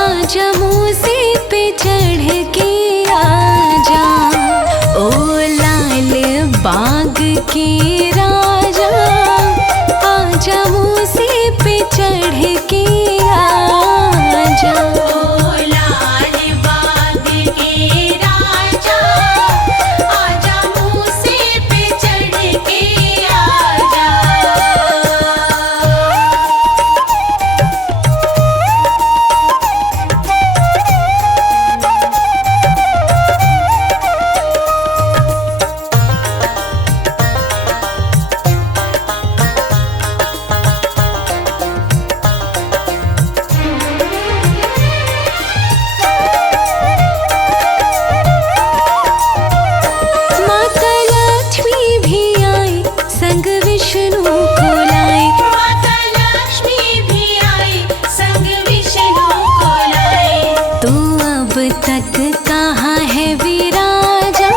आजा मूसे पे चढ़ के आजा। ओ लाल बाग के राजा आजा मूसे पे चढ़ के आजा। ओ लाल बाग के राजा आजा मूसे पे चढ़ के आजा। माता लक्ष्मी भी आई संग विष्णु को लाई। माता लक्ष्मी भी आई संग विष्णु को लाए। तू अब तक कहाँ है विराजा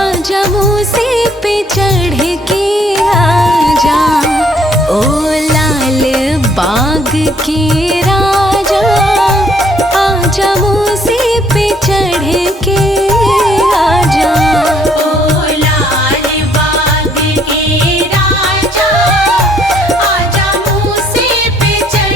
आजा मूसे पे चढ़ के आजा। ओ लाल बाग के राजा आजा मूसे पे चढ़ के आजा। ओ लाल बाग के राजा आजा मूसे पे चढ़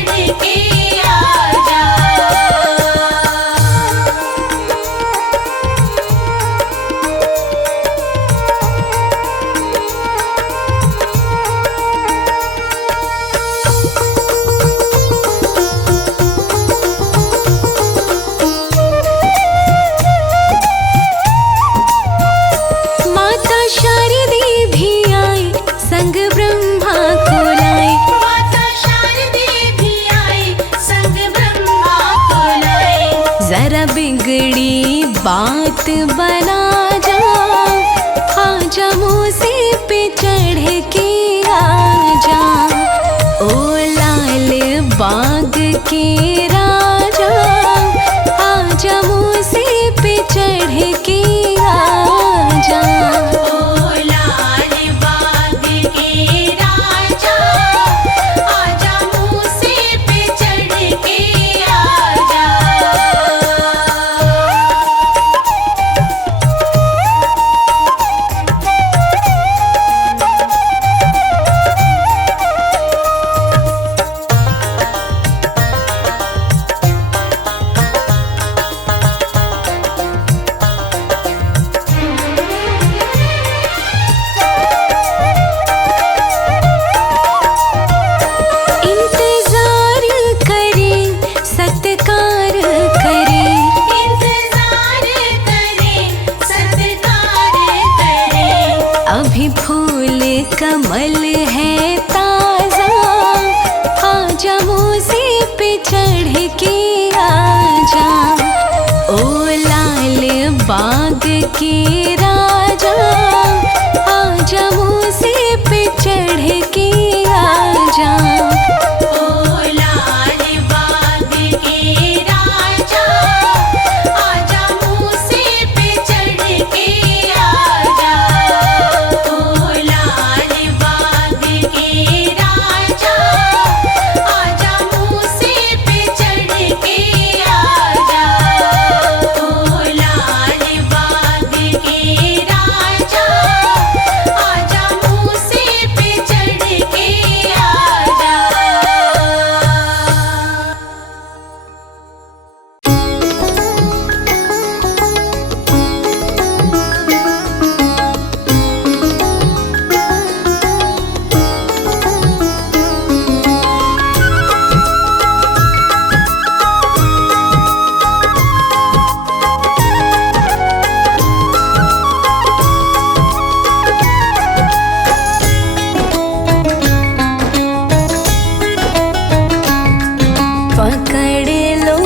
बिगड़ी बात बना जा, आजा मूसे पे चढ़ के आजा, ओ लाल बाग के राजा, आजा मूसे पे चढ़ के आजा। ओ लाल बाग के राजा, आजा मूसे पे चढ़ के आजा। इंतजार करे सत्कार करे, इंतजार करे सत्कार करे, अभी फूल कमल है ताजा, आजा मूसे पे चढ़ के आजा, ओ लाल बाग के राजा, आजा मूसे पे चढ़ के आजा। ओ लाल बाग के राजा, आजा मूसे पे चढ़ के आजा। ओ लाल बाग के राजा, आजा मूसे पे चढ़ के आजा। ओ लाल बाग के राजा, आजा मूसे पे चढ़ के आजा। पकड़ लो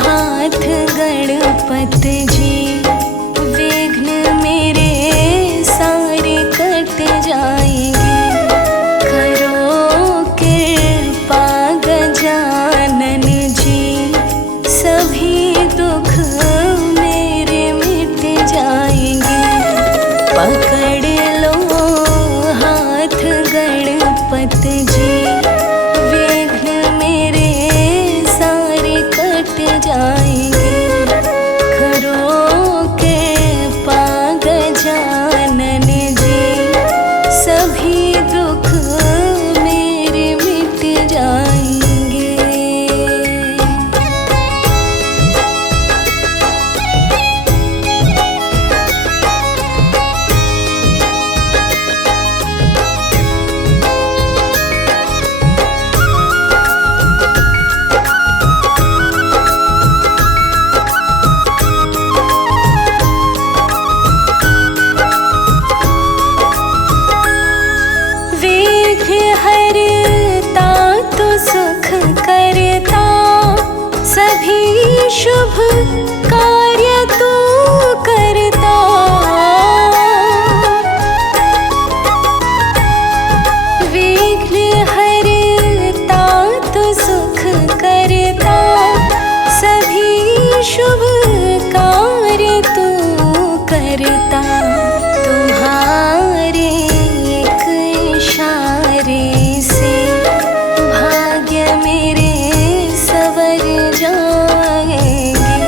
हाथ गणपत जी, विघ्न मेरे सारे कट जाएंगे, करो कृपा गजानन जी, सभी दुख मेरे मिट जाएंगे। पकड़ लो हाथ गणपत जी, विघ्न मेरे सारे कट जाएंगे, करो कृपा गजानन जी, सभी दुख मेरे मिट जाएंगे। विघ्न हरता तो सुख करता, सभी शुभ कार्य तू करता। विघ्न हरता तो सुख करता, सभी शुभ कार्य तू करता। तुम्हारे एक इशारे से भाग्य मेरे सवर जाएंगे,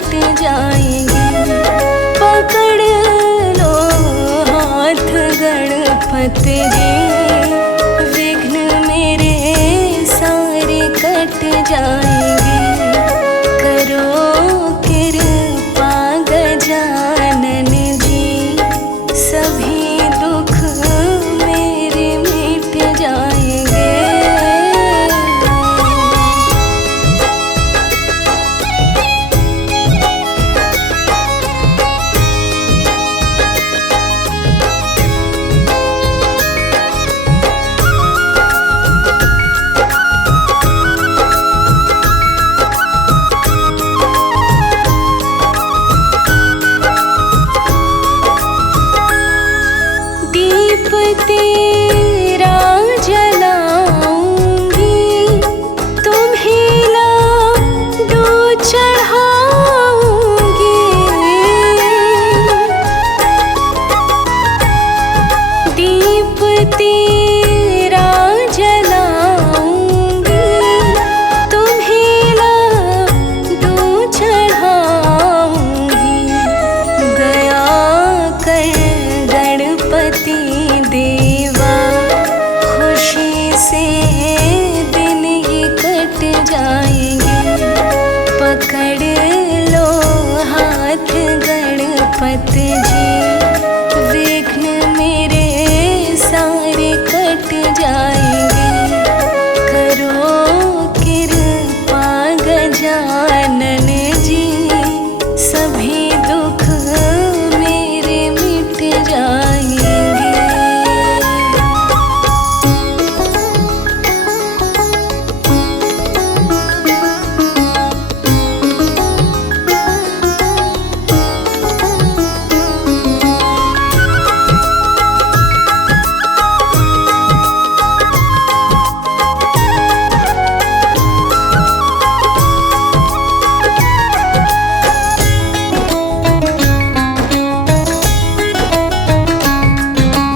कट जाएंगे। पकड़ लो हाथ गणपति जी, विघ्न मेरे सारे कट जाएंगे। करो कृपा गजानन जी, सभी दुख मेरे मिट जाएंगे। दीप तेरा जलाऊंगी, तुम्हें लाडू चढ़ाऊंगी। दीप तेरा जलाऊंगी, तुम्हें लाडू चढ़ाऊंगी। दया कर गणपति देवा, खुशी से दिन ही कट जाएंगे। पकड़ लो हाथ गणपति जी, विघ्न मेरे सारे कट जाएंगे। करो कृपा गजानन जी, सभी दुख मेरे मिट जाएंगे।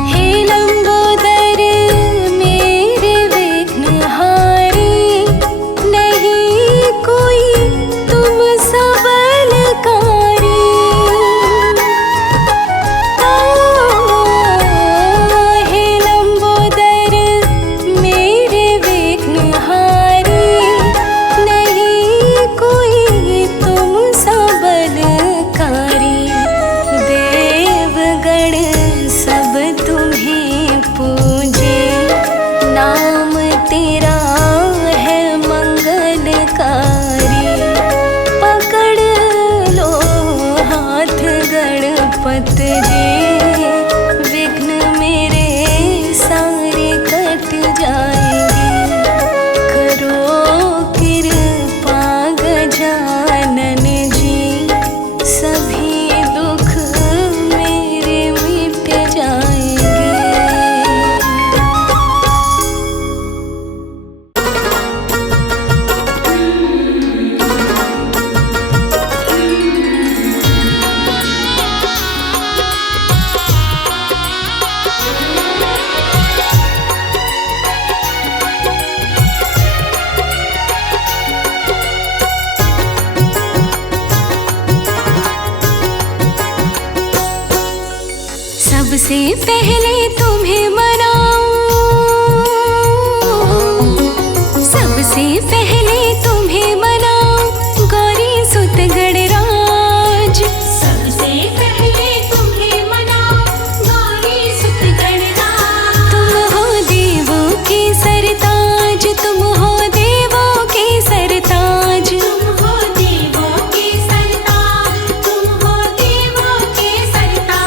हे लंबोदर मेरे विघ्नहारी, नहीं कोई तुम सा बलकारी। हे लंबोदर मेरे विघ्नहारी, नहीं कोई तुम सा बलकारी। देवगण सब तुम्हें पूजे, नाम तेरा है मंगलकारी। पकड़ लो हाथ गणपति जी, विघ्न मेरे सारे कट जाएंगे। करो कृपा गजानन जी, सभी दुख मेरे मिट जाएंगे। सबसे पहले तुम्हें मनाऊं, सबसे पहले तुम्हें मनाऊं, गौरी सुत गणराज। सबसे पहले तुम्हें मनाओ गौरी सुत गणराज। तुम हो देवों के सरताज, तुम हो देवों के सरताज। तुम हो देवों के सरताज, तुम हो देवों के सरताज।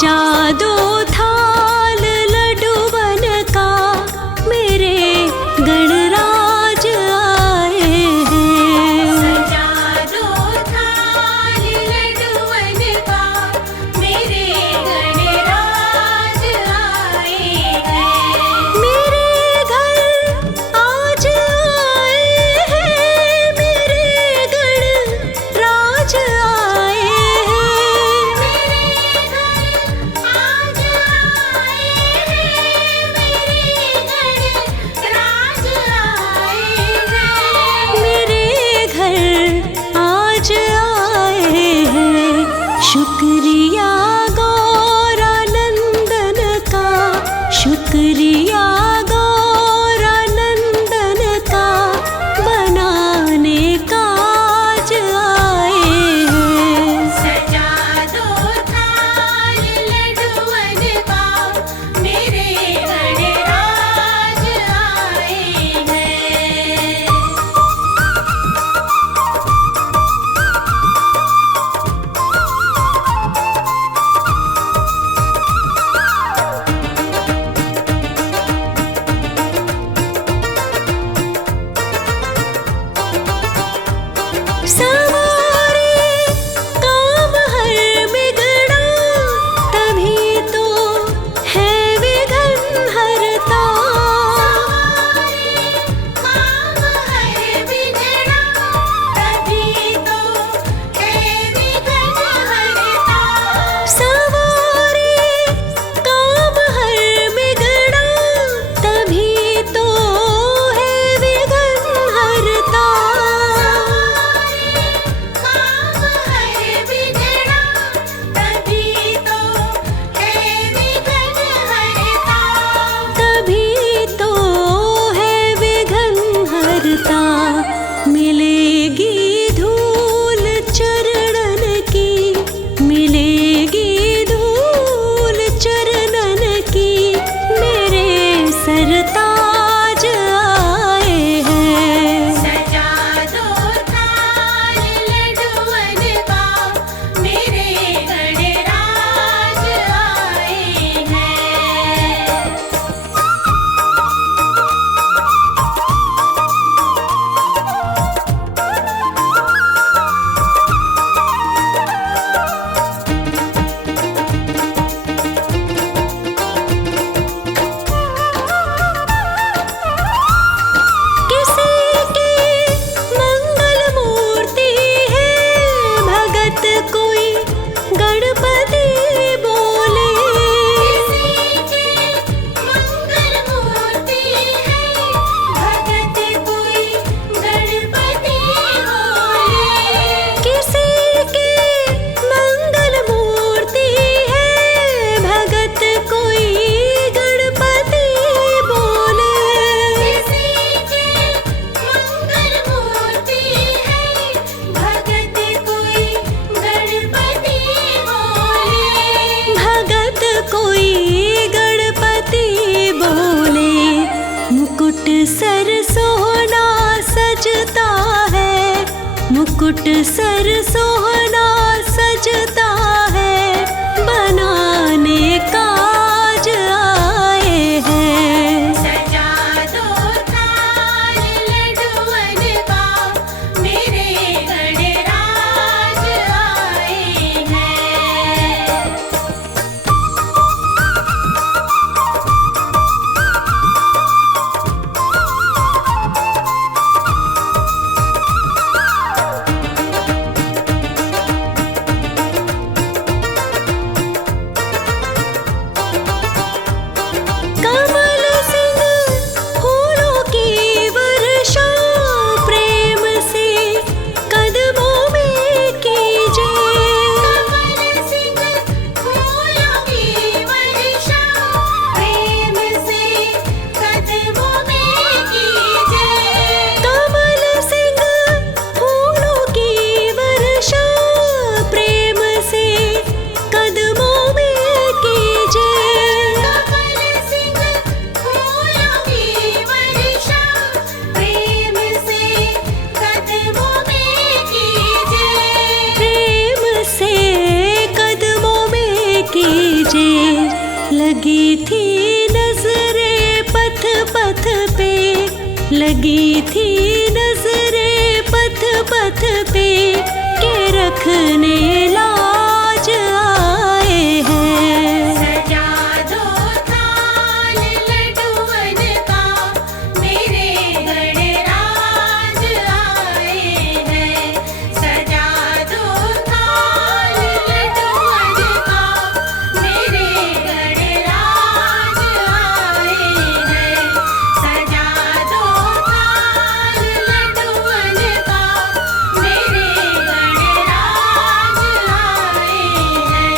सजा दो थाल लड्डू बन का, मेरे गणराज आए हैं। सजा दो थाल लड्डूअन का, मेरे गणराज आए हैं। मेरे घर आज आए हैं, मेरे गणराज आए हैं। मेरे घर आज आए हैं, मेरे गणराज आए हैं। मेरे घर आज आए हैं। शुक्रिया गौरानंदन का, शुक्रिया गौरानंदन का, बनाने काज आए हैं। सजा दो थाल लड्डूअन का, मेरे गणराज आए हैं। सवारे काम हर बिगड़ा, तभी तो है विघ्न हरता। काम हर बिगड़ा, तभी तो है विघ्न हरता। सवारे काम हर बिगड़ा, तभी तो है विघ्न हरता। काम हर बिगड़ा, तभी तो है विघ्न हरता। तभी तो है विघ्न हरता। मिलेगी धूल चरणन की, मिलेगी धूल चरणन की, मेरे सरताज आए हैं। सजा दो थाल लड्डूअन का, मेरे गणराज आए हैं। किसी की मंगल मूर्ति है, भगत कोई गणपति बोले। किसी की मंगल मूर्ति है, भगत कोई गणपति बोले। किसी की मंगल मूर्ति है, भगत कोई गणपति बोले। किसी की मंगल मूर्ति है, भगत कोई गणपति बोले। भगत कोई गणपति बोले। मुकुट सर सोहना सजता है, मुकुट सर सोहना सजता है, बनाने काज आए हैं। सजा दो थाल लड्डूअन का, मेरे गणराज आए हैं। लगी थी नजरें पथ पथ पे के रखने लाज आए हैं। सजा दो थाल लड्डुअन का मेरे गणराज आए हैं। सजा दो थाल लड्डुअन का मेरे गणराज आए हैं। सजा दो थाल लड्डुअन का मेरे गणराज आए हैं।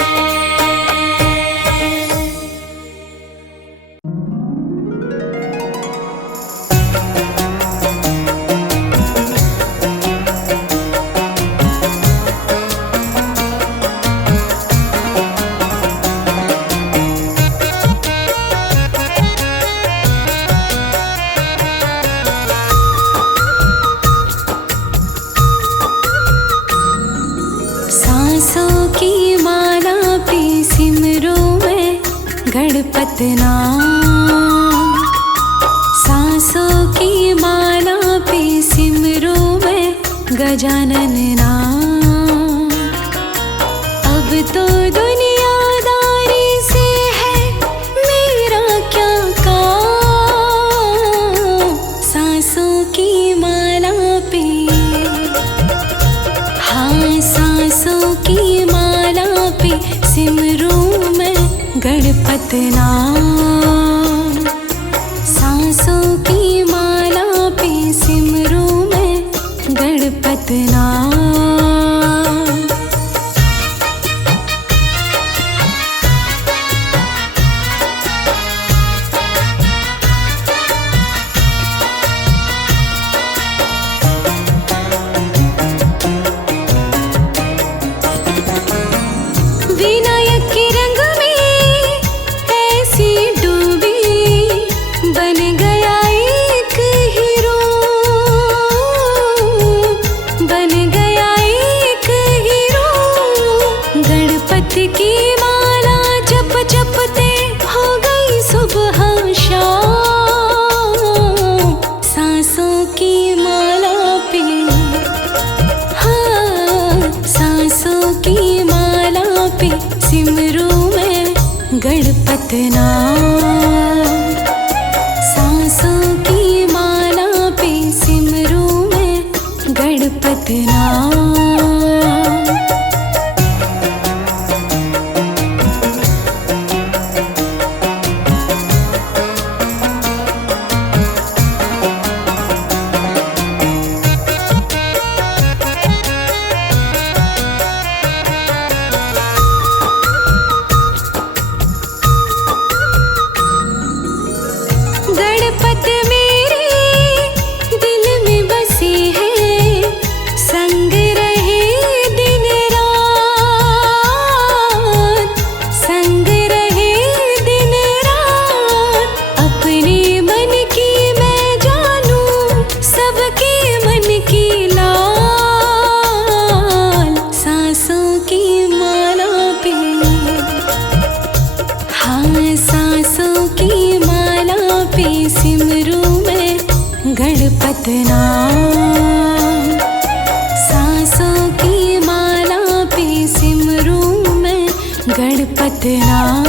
सांसों की माला पे सिमरो मैं गणपत नाम। सांसों की माला पे सिमरो मैं गजानन नाम। अब तो दुनियादारी से है मेरा क्या काम। सांसों की माला पे, हाँ सांसों की माला पे सिमरूं मैं गणपत नाम। सांसों की माला पे सिमरूं मैं गणपत नाम। विनायक के रंग में ऐसी डूबी बन गया एक हीरो। बन गया एक हीरो। गणपति की माला जप जपते हो गई सुबह शाम। सांसों की माला पे, हाँ सांसों की माला पे सिमरूं मैं गणपत नाम। सांसों की माला पे सिमरूं मैं गणपत नाम। गणपत मेरे दिल में बसे हैं, संग रहे दिन रात। संग रहे दिन रात। अपने मन की मैं जानूं सबके मन की लाल। सांसों की माला पे, हाँ सांसों की माला पे सिमरूं मैं गणपत नाम। सांसों की माला पे सिमरूं मैं गणपत नाम।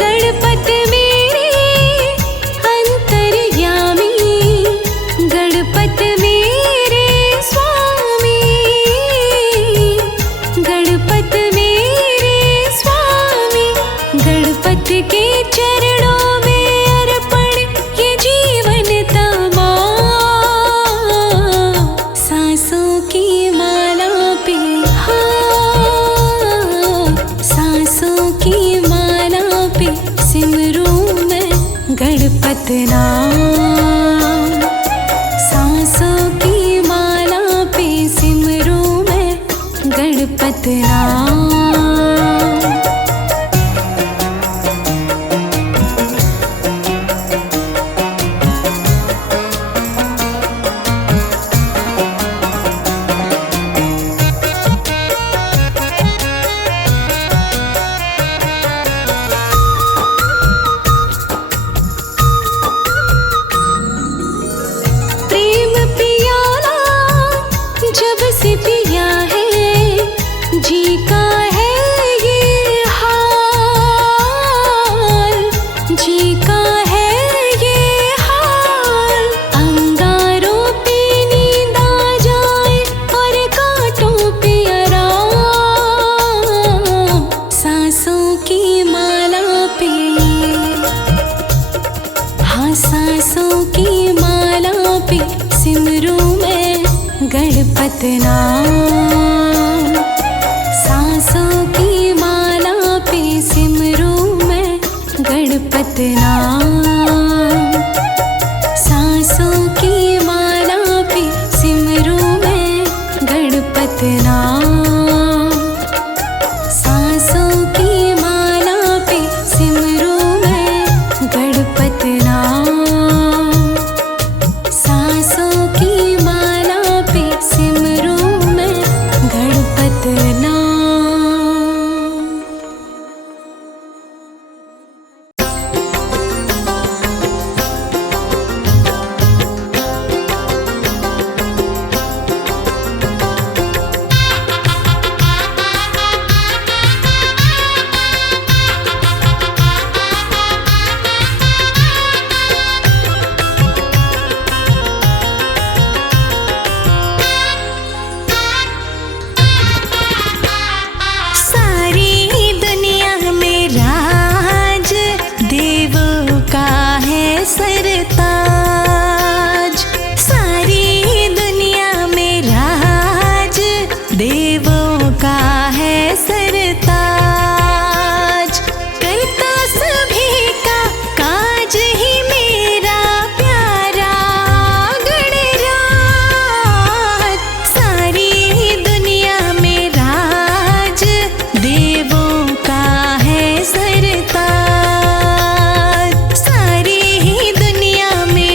गणपत मेरे अंतर्यामी। गणपत मेरे स्वामी। गणपत मेरे स्वामी। गणपत के चरणों में अर्पण ये जीवन तमाम। सांसों की माला पे, हाँ सांसों की माला पे सिमरूं मैं गणपत नाम। सांसों की माला पे सिमरूं मैं गणपत नाम। सांसों की माला पे सिमरू मैं गणपत नाम। सांसों की माला पे सिमरू मैं गणपत नाम। सांसों की माला पे सिमरू मैं गणपत नाम। सांसों की माला पे सिमरू मैं गणपत नाम। सांसों की माला पे सिमरू मैं गणपत नाम। सारी दुनिया में राज देवों का है सरताज। सारी दुनिया में राज देवों का है सरताज। करता सभी का काज ही मेरा प्यारा गणराज। सारी दुनिया में राज देवों का है सरताज। सारी ही दुनिया में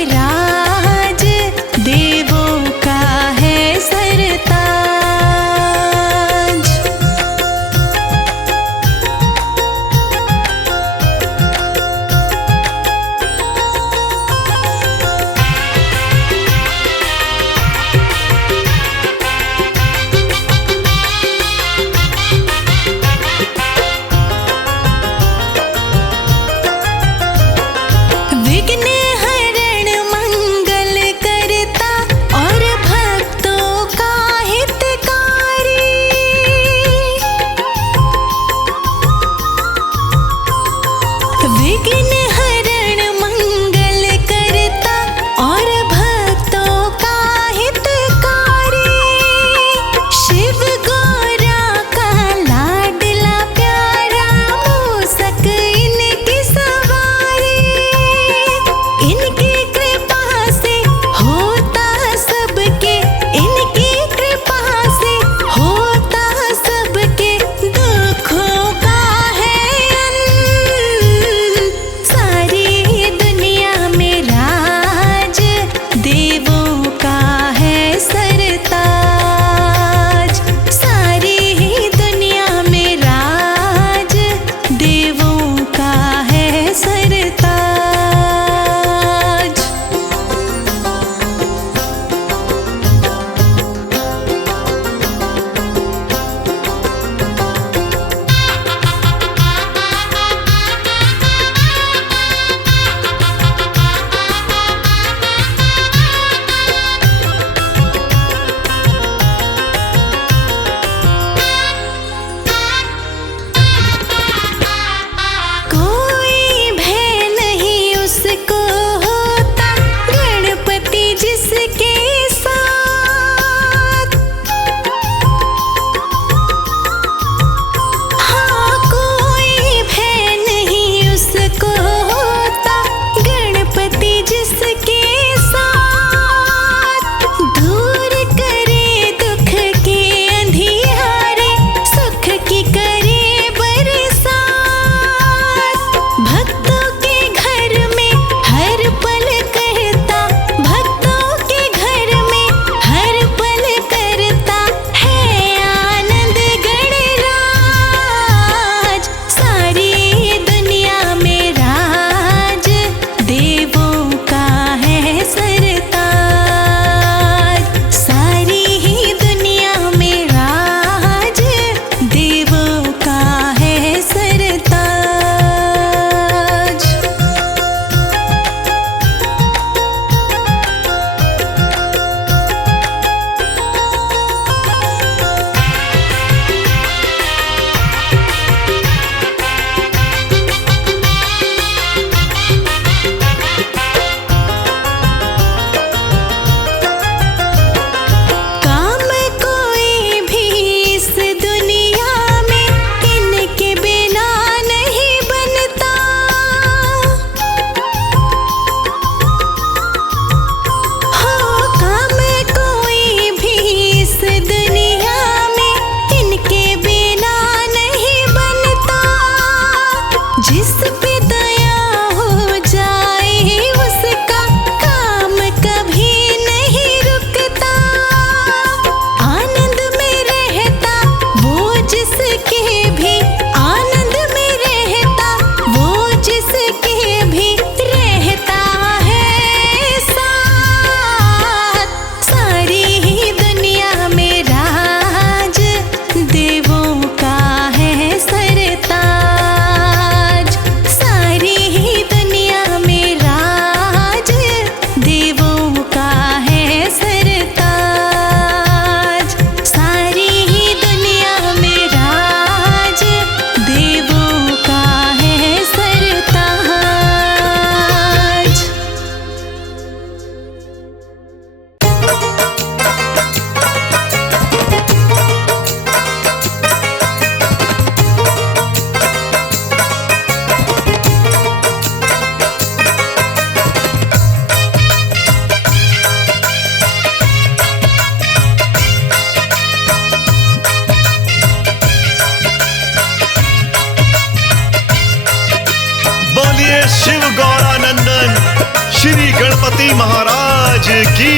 श्री गणपति महाराज की।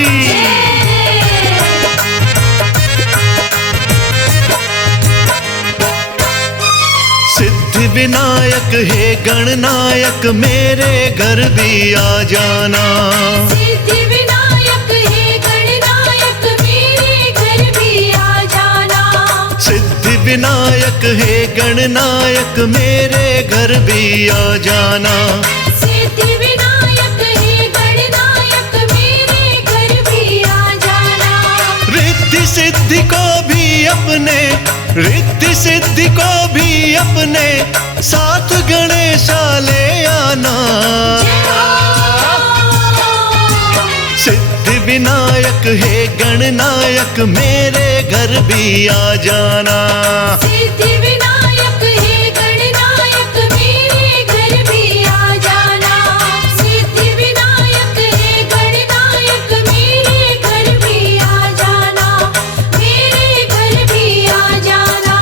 सिद्धि विनायक हे गणनायक मेरे घर भी आ जाना। सिद्धि विनायक हे गणनायक मेरे घर भी आ जाना। सिद्धि विनायक हे गणनायक मेरे घर भी आ जाना। सिद्धि विनायक हे गणनायक मेरे घर भी आ जाना। रिद्धि सिद्धि को भी अपने, रिद्धि सिद्धि को भी अपने साथ गणेशा ले आना। सिद्धि विनायक हे गणनायक मेरे घर भी आ जाना। सिद्धि विनायक हे गणनायक मेरे घर भी आ जाना। सिद्धि विनायक हे गणनायक मेरे घर भी आ जाना। मेरे घर भी आ जाना।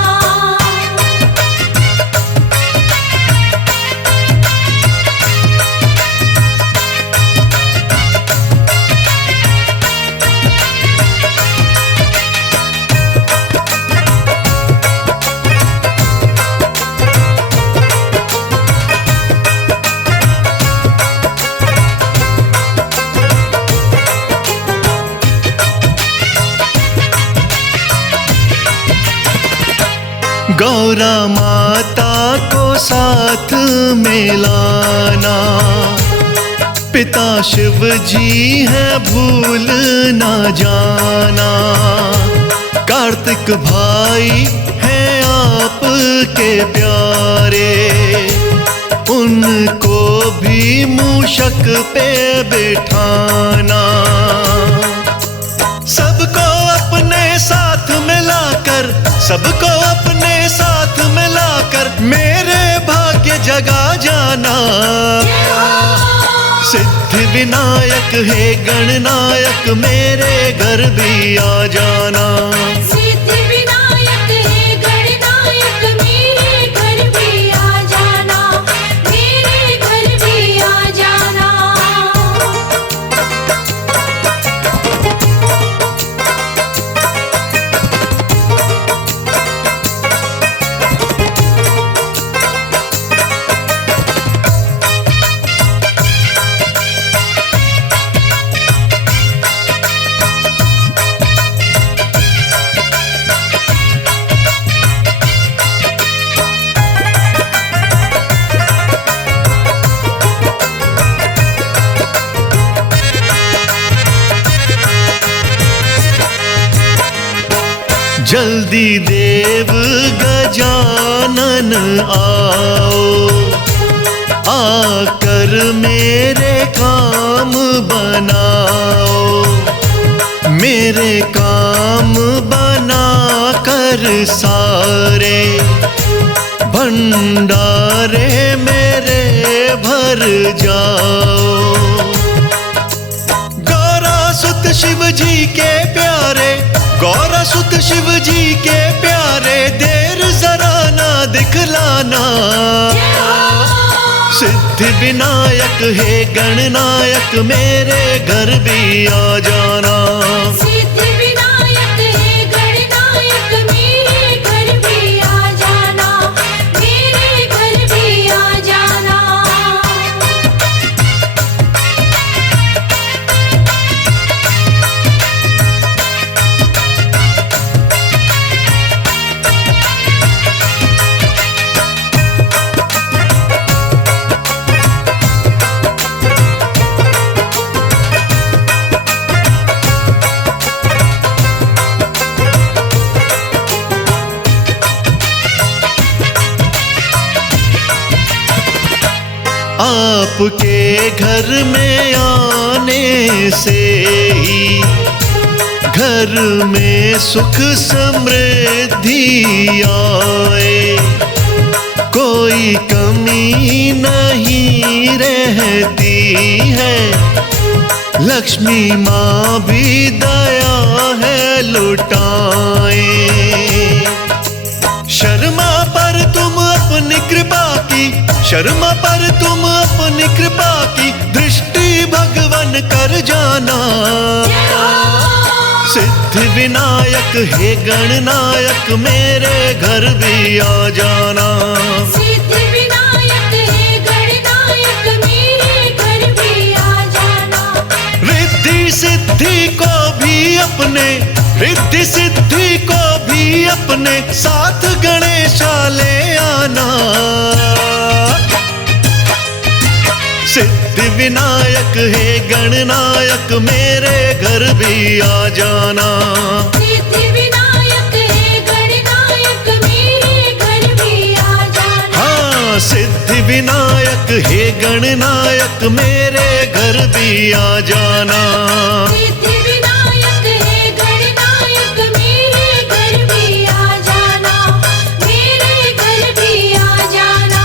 गौरा माता को साथ में लाना। पिता शिव जी है भूल ना जाना। कार्तिक भाई है आपके प्यारे, उनको भी मूषक पे बिठाना। सबको अपने साथ मिलाकर, सबको अपने साथ मिलाकर मेरे भाग्य जगा जाना। सिद्धि विनायक हे गणनायक मेरे घर भी आ जाना। सिद्धि विनायक हे गणनायक मेरे घर भी आ जाना। मेरे घर भी आ जाना। जल्दी देव गजानन आओ, आकर मेरे काम बनाओ। मेरे काम बना कर सारे भंडारे मेरे भर जाओ। गौरा सुत शिव जी के प्यारे, गौरा सुत शिव जी के प्यारे, देर जरा ना दिखलाना। सिद्धि विनायक हे गणनायक मेरे घर भी आ जाना। सिद्धि विनायक हे गणनायक मेरे घर भी आ जाना। मेरे घर भी आ जाना। आपके घर में आने से ही घर में सुख समृद्धि आए। कोई कमी नहीं रहती है, लक्ष्मी माँ भी दया है लुटाए। शर्मा पर तुम अपनी कृपा की, शर्मा पर तुम अपनी कृपा की दृष्टि भग कर जाना। सिद्धि विनायक हे गणनायक मेरे घर भी आ जाना। सिद्धि विनायक हे गणनायक मेरे घर भी आ जाना। रिद्धि सिद्धि को भी अपने, रिद्धि सिद्धि को भी अपने साथ गणेशा ले आना। सिद्धि विनायक हे गणनायक मेरे घर भी आ जाना। सिद्धि विनायक हे गणनायक मेरे घर भी आ जाना। हाँ, सिद्धि विनायक हे गणनायक मेरे घर भी आ जाना। सिद्धि विनायक हे गणनायक मेरे घर भी आ जाना। मेरे घर भी आ जाना।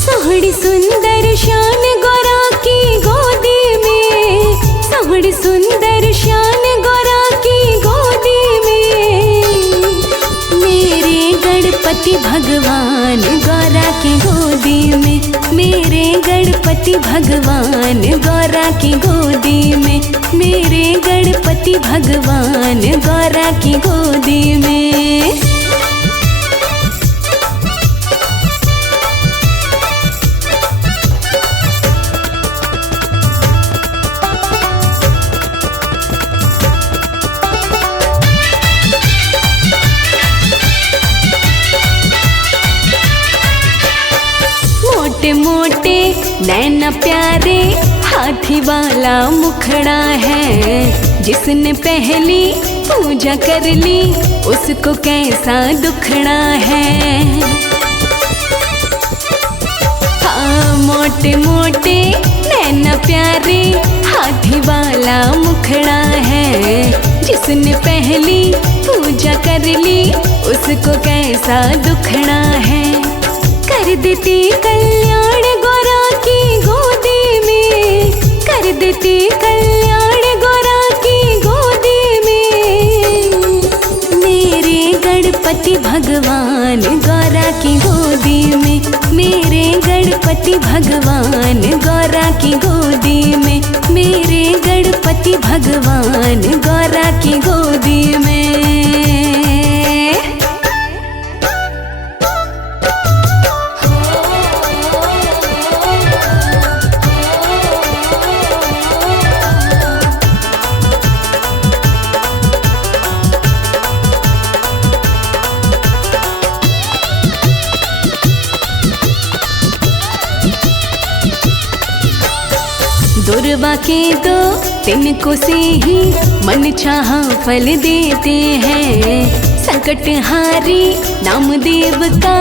सोहनी सुंदर शान गोरा की गोदी में, सोहनी सुंदर शान गोरा की गोदी में। मेरे गणपति भगवान गौरा की गोदी में, मेरे गणपति भगवान गौरा की गोदी में, मेरे गणपति भगवान गौरा की गोदी में। मोटे मोटे नैना प्यारे हाथी वाला मुखड़ा है। जिसने पहली पूजा कर ली उसको कैसा दुखड़ा है। हाँ, मोटे मोटे नैना प्यारे हाथी वाला मुखड़ा है। जिसने पहली पूजा कर ली उसको कैसा दुखड़ा है। कर देती कल्याण गौरा की गोदी में, कर देती कल्याण गौरा की गोदी में। मेरे गणपति भगवान गौरा की गोदी में, मेरे गणपति भगवान गौरा की गोदी में, मेरे गणपति भगवान गौरा की गोदी में। दुर्वा के दो तिनको से ही मन चाहा फल देते हैं। संकट हारी नामदेव का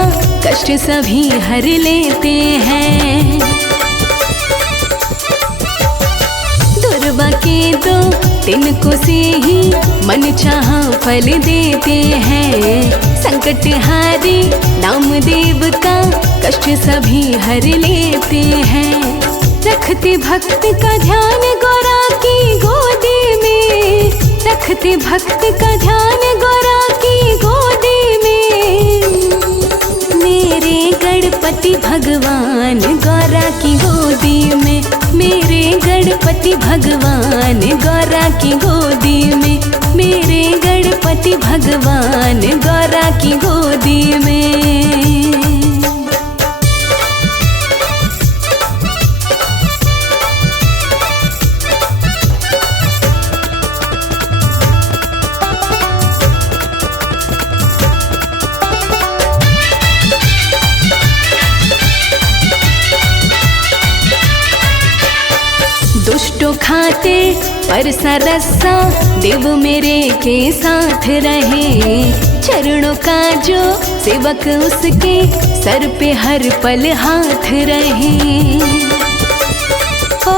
कष्ट सभी हर लेते हैं। दुर्वा के दो तिनको से ही मन चाहा फल देते हैं। संकट हारी नामदेव का कष्ट सभी हर लेते हैं। रखते भक्त का ध्यान गौरा की गोदी में, रखते भक्त का ध्यान गौरा की गोदी में। मेरे गणपति भगवान गौरा की गोदी में, मेरे गणपति भगवान गौरा की गोदी में, मेरे गणपति भगवान गौरा की गोदी में। दुष्टों खाते परसा रस्सा देव मेरे के साथ रहे। चरणों का जो सेवक उसके सर पे हर पल हाथ रहे। ओ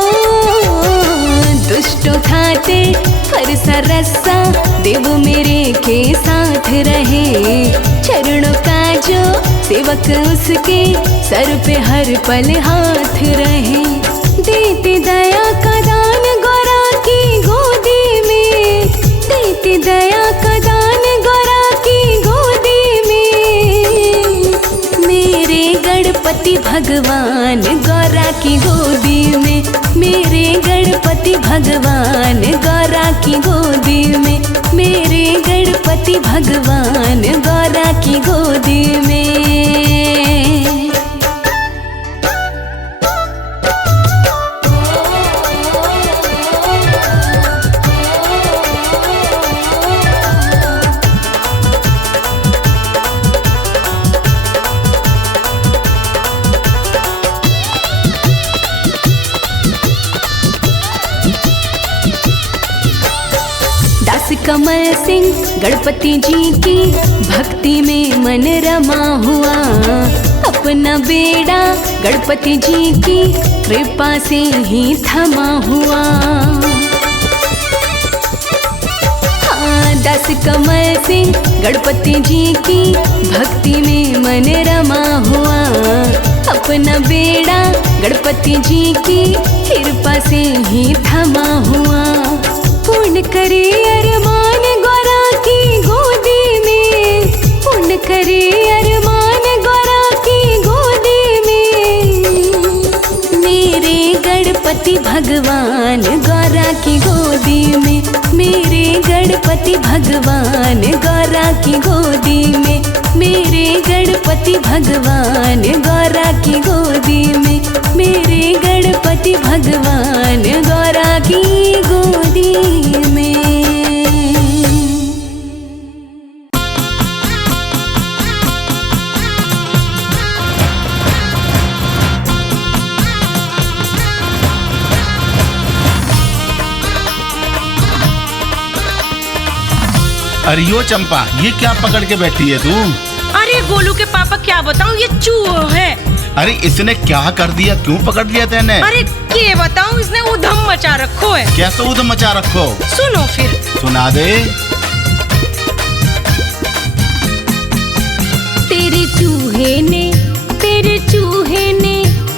दुष्टों खाते परसा रस्सा देव मेरे रहे। चरणों का जो सेवक उसके सर पे हर पल हाथ रहे। देते दया का दान गौरा की गोदी में, देते दया का दान गौरा की गोदी में। मेरे गणपति भगवान गौरा की गोदी में, मेरे गणपति भगवान गौरा की गोदी में, मेरे गणपति भगवान गौरा की गोदी में। कमल सिंह गणपति जी की भक्ति में मन रमा हुआ। अपना बेड़ा गणपति जी की कृपा से ही थमा हुआ। हाँ, दास कमल सिंह गणपति जी की भक्ति में मन रमा हुआ। अपना बेड़ा गणपति जी की कृपा से ही थमा हुआ। पूर्ण करे अरमान गौरा की गोदी में, पूर्ण करे अरमान गौरा की गोदी में। मेरे गणपति भगवान गौरा की गोदी में, मेरे गणपति भगवान गौरा की गोदी में, मेरे गणपति भगवान गौरा की गोदी में, मेरे गणपति भगवान गौरा की गोदी में। अरे यो चंपा, ये क्या पकड़ के बैठी है तू? अरे गोलू के पापा क्या बताऊं, ये चूहा है। अरे इसने क्या कर दिया, क्यों पकड़ लिया तेने? अरे क्या बताऊं, इसने उधम मचा रखो है। कैसे उधम मचा रखो? सुनो फिर। सुना दे। तेरे चूहे ने, तेरे चूहे ने,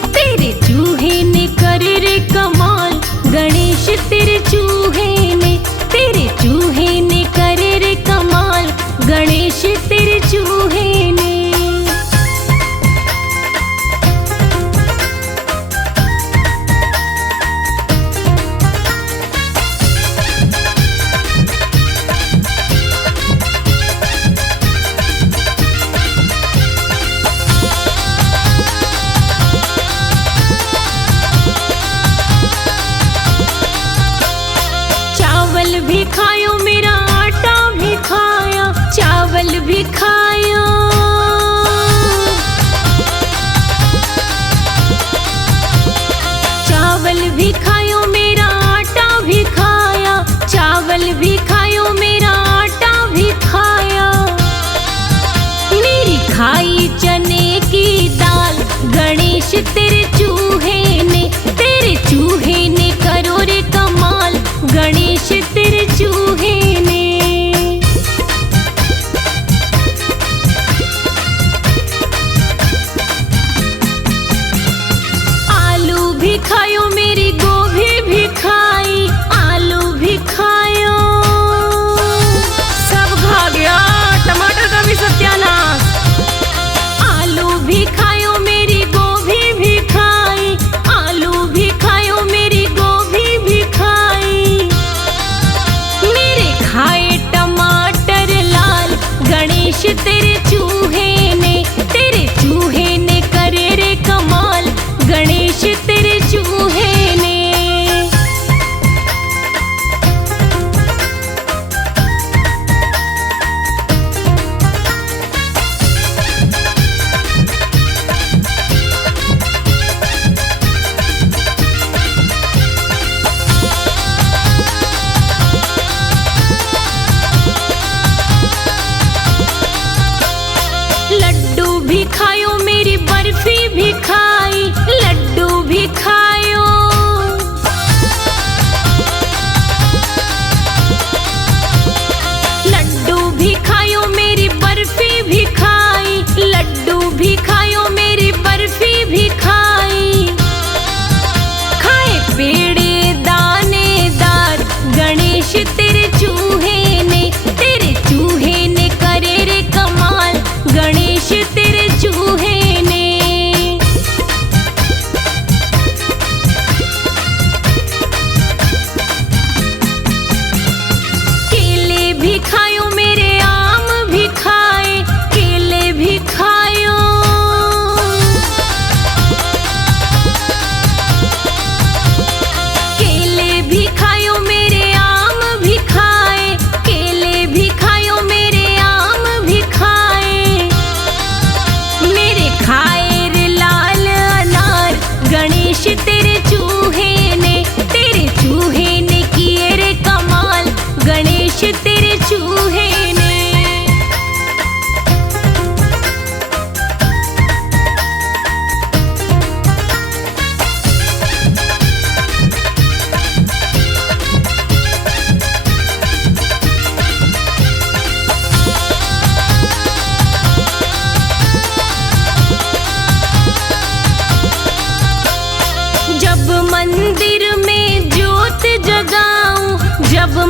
तेरे चूहे ने करे रे कमाल। गणेश तेरे चूहे ने, तेरे चूहे ने करे रे कमाल। गणेश तेरे चूहे ने। चावल भी खायो मेरा आटा भी खाया, चावल भी खाया। चावल भी खायो मेरा आटा भी खाया, चावल भी खायो मेरा आटा भी खाया। मेरी खाई चने की दाल। गणेश तेरे चूहे ने, तेरे चूहे ने करो रे कमाल। गणेश तेरे चूहे ने। आलू भी खायो मेरी गोभी भी खाई, आलू भी खायो।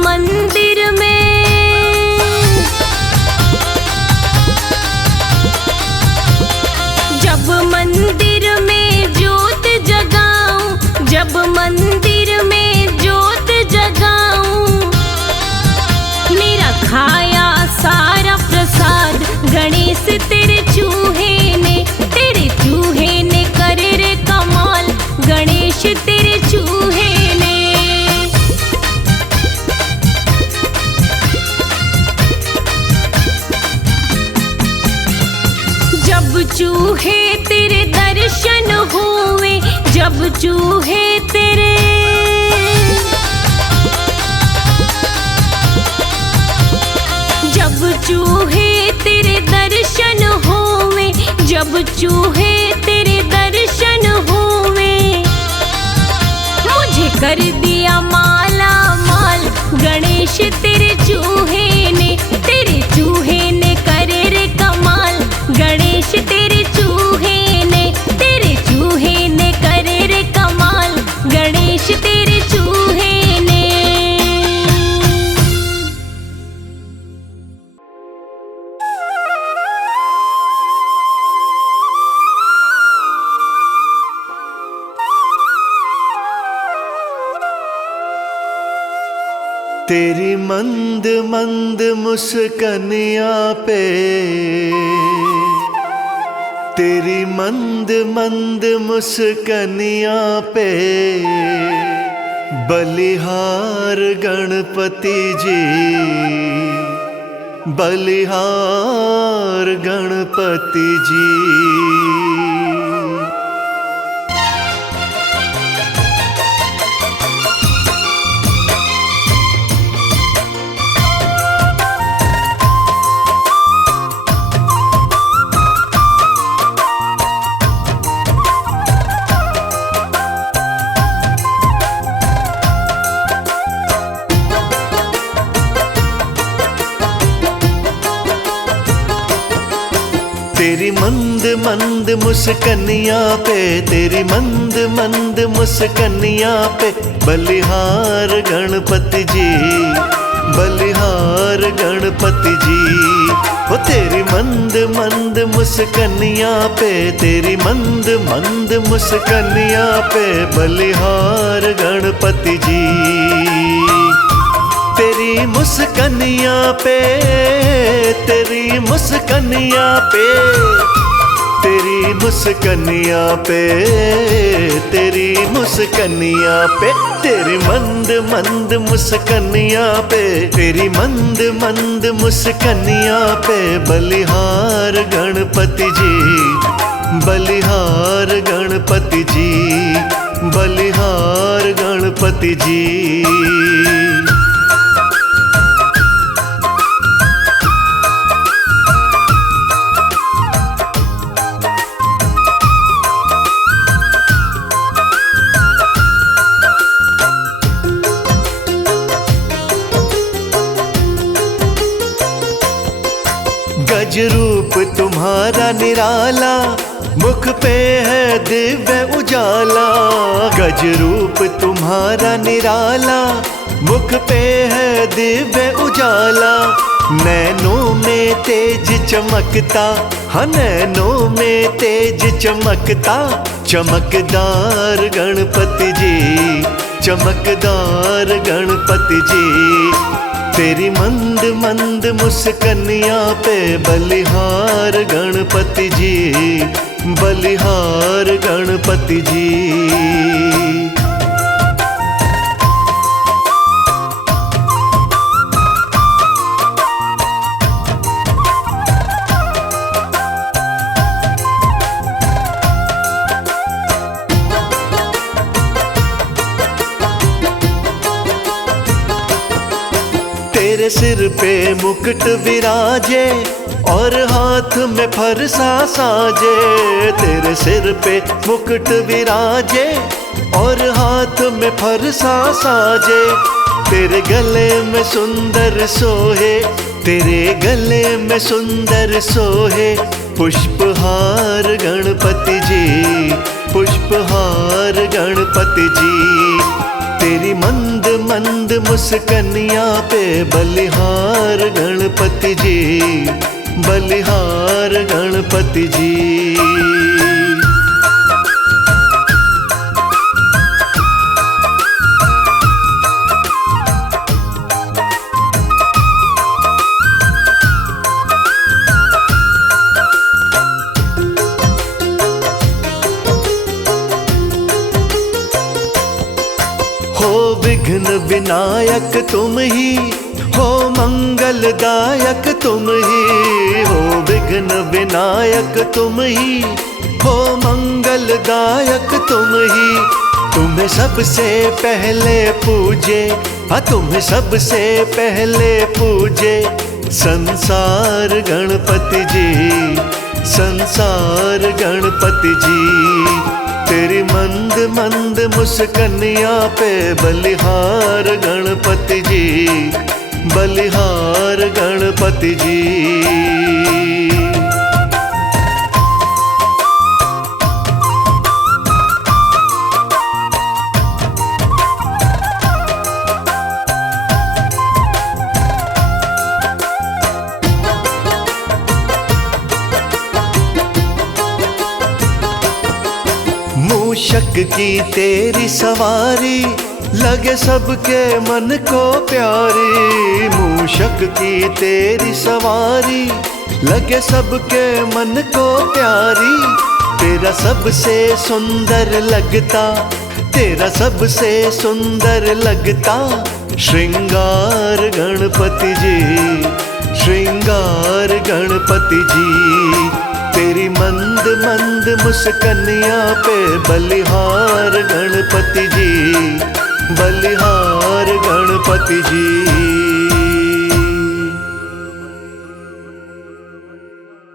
मंदिर में ज्योत जगाऊं, जब मंदिर में ज्योत जगाऊं, मेरा खाया सारा प्रसाद गणेश तेरे चूहे ने करे रे कमाल, गणेश तेरे चूहे ने। जब चूहे तेरे दर्शन हुए, जब चूहे तेरे दर्शन हुए, जब चूहे तेरे दर्शन हुए, मुझे कर दिया माला माल, गणेश तेरे चूहे ने करे रे कमाल, गणेश तेरे चूहे ने करे रे कमाल, गणेश तेरे चूहे ने। तेरी मंद मंद मुस्कनिया पे, तेरी मंद मंद मुस्कनिया पे, बलिहार गणपति जी, बलिहार गणपति जी। तेरी मंद मंद मुस्कनिया पे, तेरी मंद मंद मुस्कनिया पे, बलिहार गणपति जी, बलिहार गणपति जी। ओ तेरी मंद मंद मुस्कनिया पे, तेरी मंद मंद मुस्कनिया पे, बलिहार गणपति जी। तेरी मुस्कनिया पे, तेरी मुस्कनिया पे, तेरी मुस्कनिया पे, तेरी मुस्कनिया पे, तेरी मंद मंद मुस्कनिया पे, तेरी मंद मंद मुस्कनिया पे, बलिहार गणपति जी, बलिहार गणपति जी, बलिहार गणपति जी। गज रूप तुम्हारा निराला, मुख पे है दिव्य उजाला। गज रूप तुम्हारा निराला, मुख पे है दिव्य उजाला। नैनों में तेज चमकता, हाँ नैनों में तेज चमकता, चमकदार गणपति जी, चमकदार गणपति जी। तेरी मंद मंद मुस्कनिया पे, बलिहार गणपति जी, बलिहार गणपति जी। तेरे सिर पे मुकुट विराजे और हाथ में फरसा साजे। तेरे सिर पे मुकुट विराजे और हाथ में फरसा साजे। तेरे गले में सुंदर सोहे, तेरे गले में सुंदर सोहे पुष्पहार गणपति जी, पुष्पहार गणपति जी। तेरी मंद मंद मुस्कनिया पे बलिहार गणपति जी, बलिहार गणपति जी। हो विघ्न विनायक तुम ही, हो मंगलदायक तुम ही, हो विघ्न विनायक तुम ही, हो मंगलदायक तुम ही। तुम्हें सबसे पहले पूजे, हाँ तुम्हें सबसे पहले पूजे संसार गणपति जी, संसार गणपति जी। तेरी मंद मंद मुस्कनिया पे बलिहार गणपति जी, बलिहार गणपति जी। मूषक की तेरी सवारी लगे सबके मन को प्यारी, मूषक की तेरी सवारी लगे सबके मन को प्यारी। तेरा सबसे सुंदर लगता, तेरा सबसे सुंदर लगता श्रृंगार गणपति जी, श्रृंगार गणपति जी। तेरी मंद मंद मुस्कनिया पे बलिहार गणपति जी, बलिहार गणपति जी।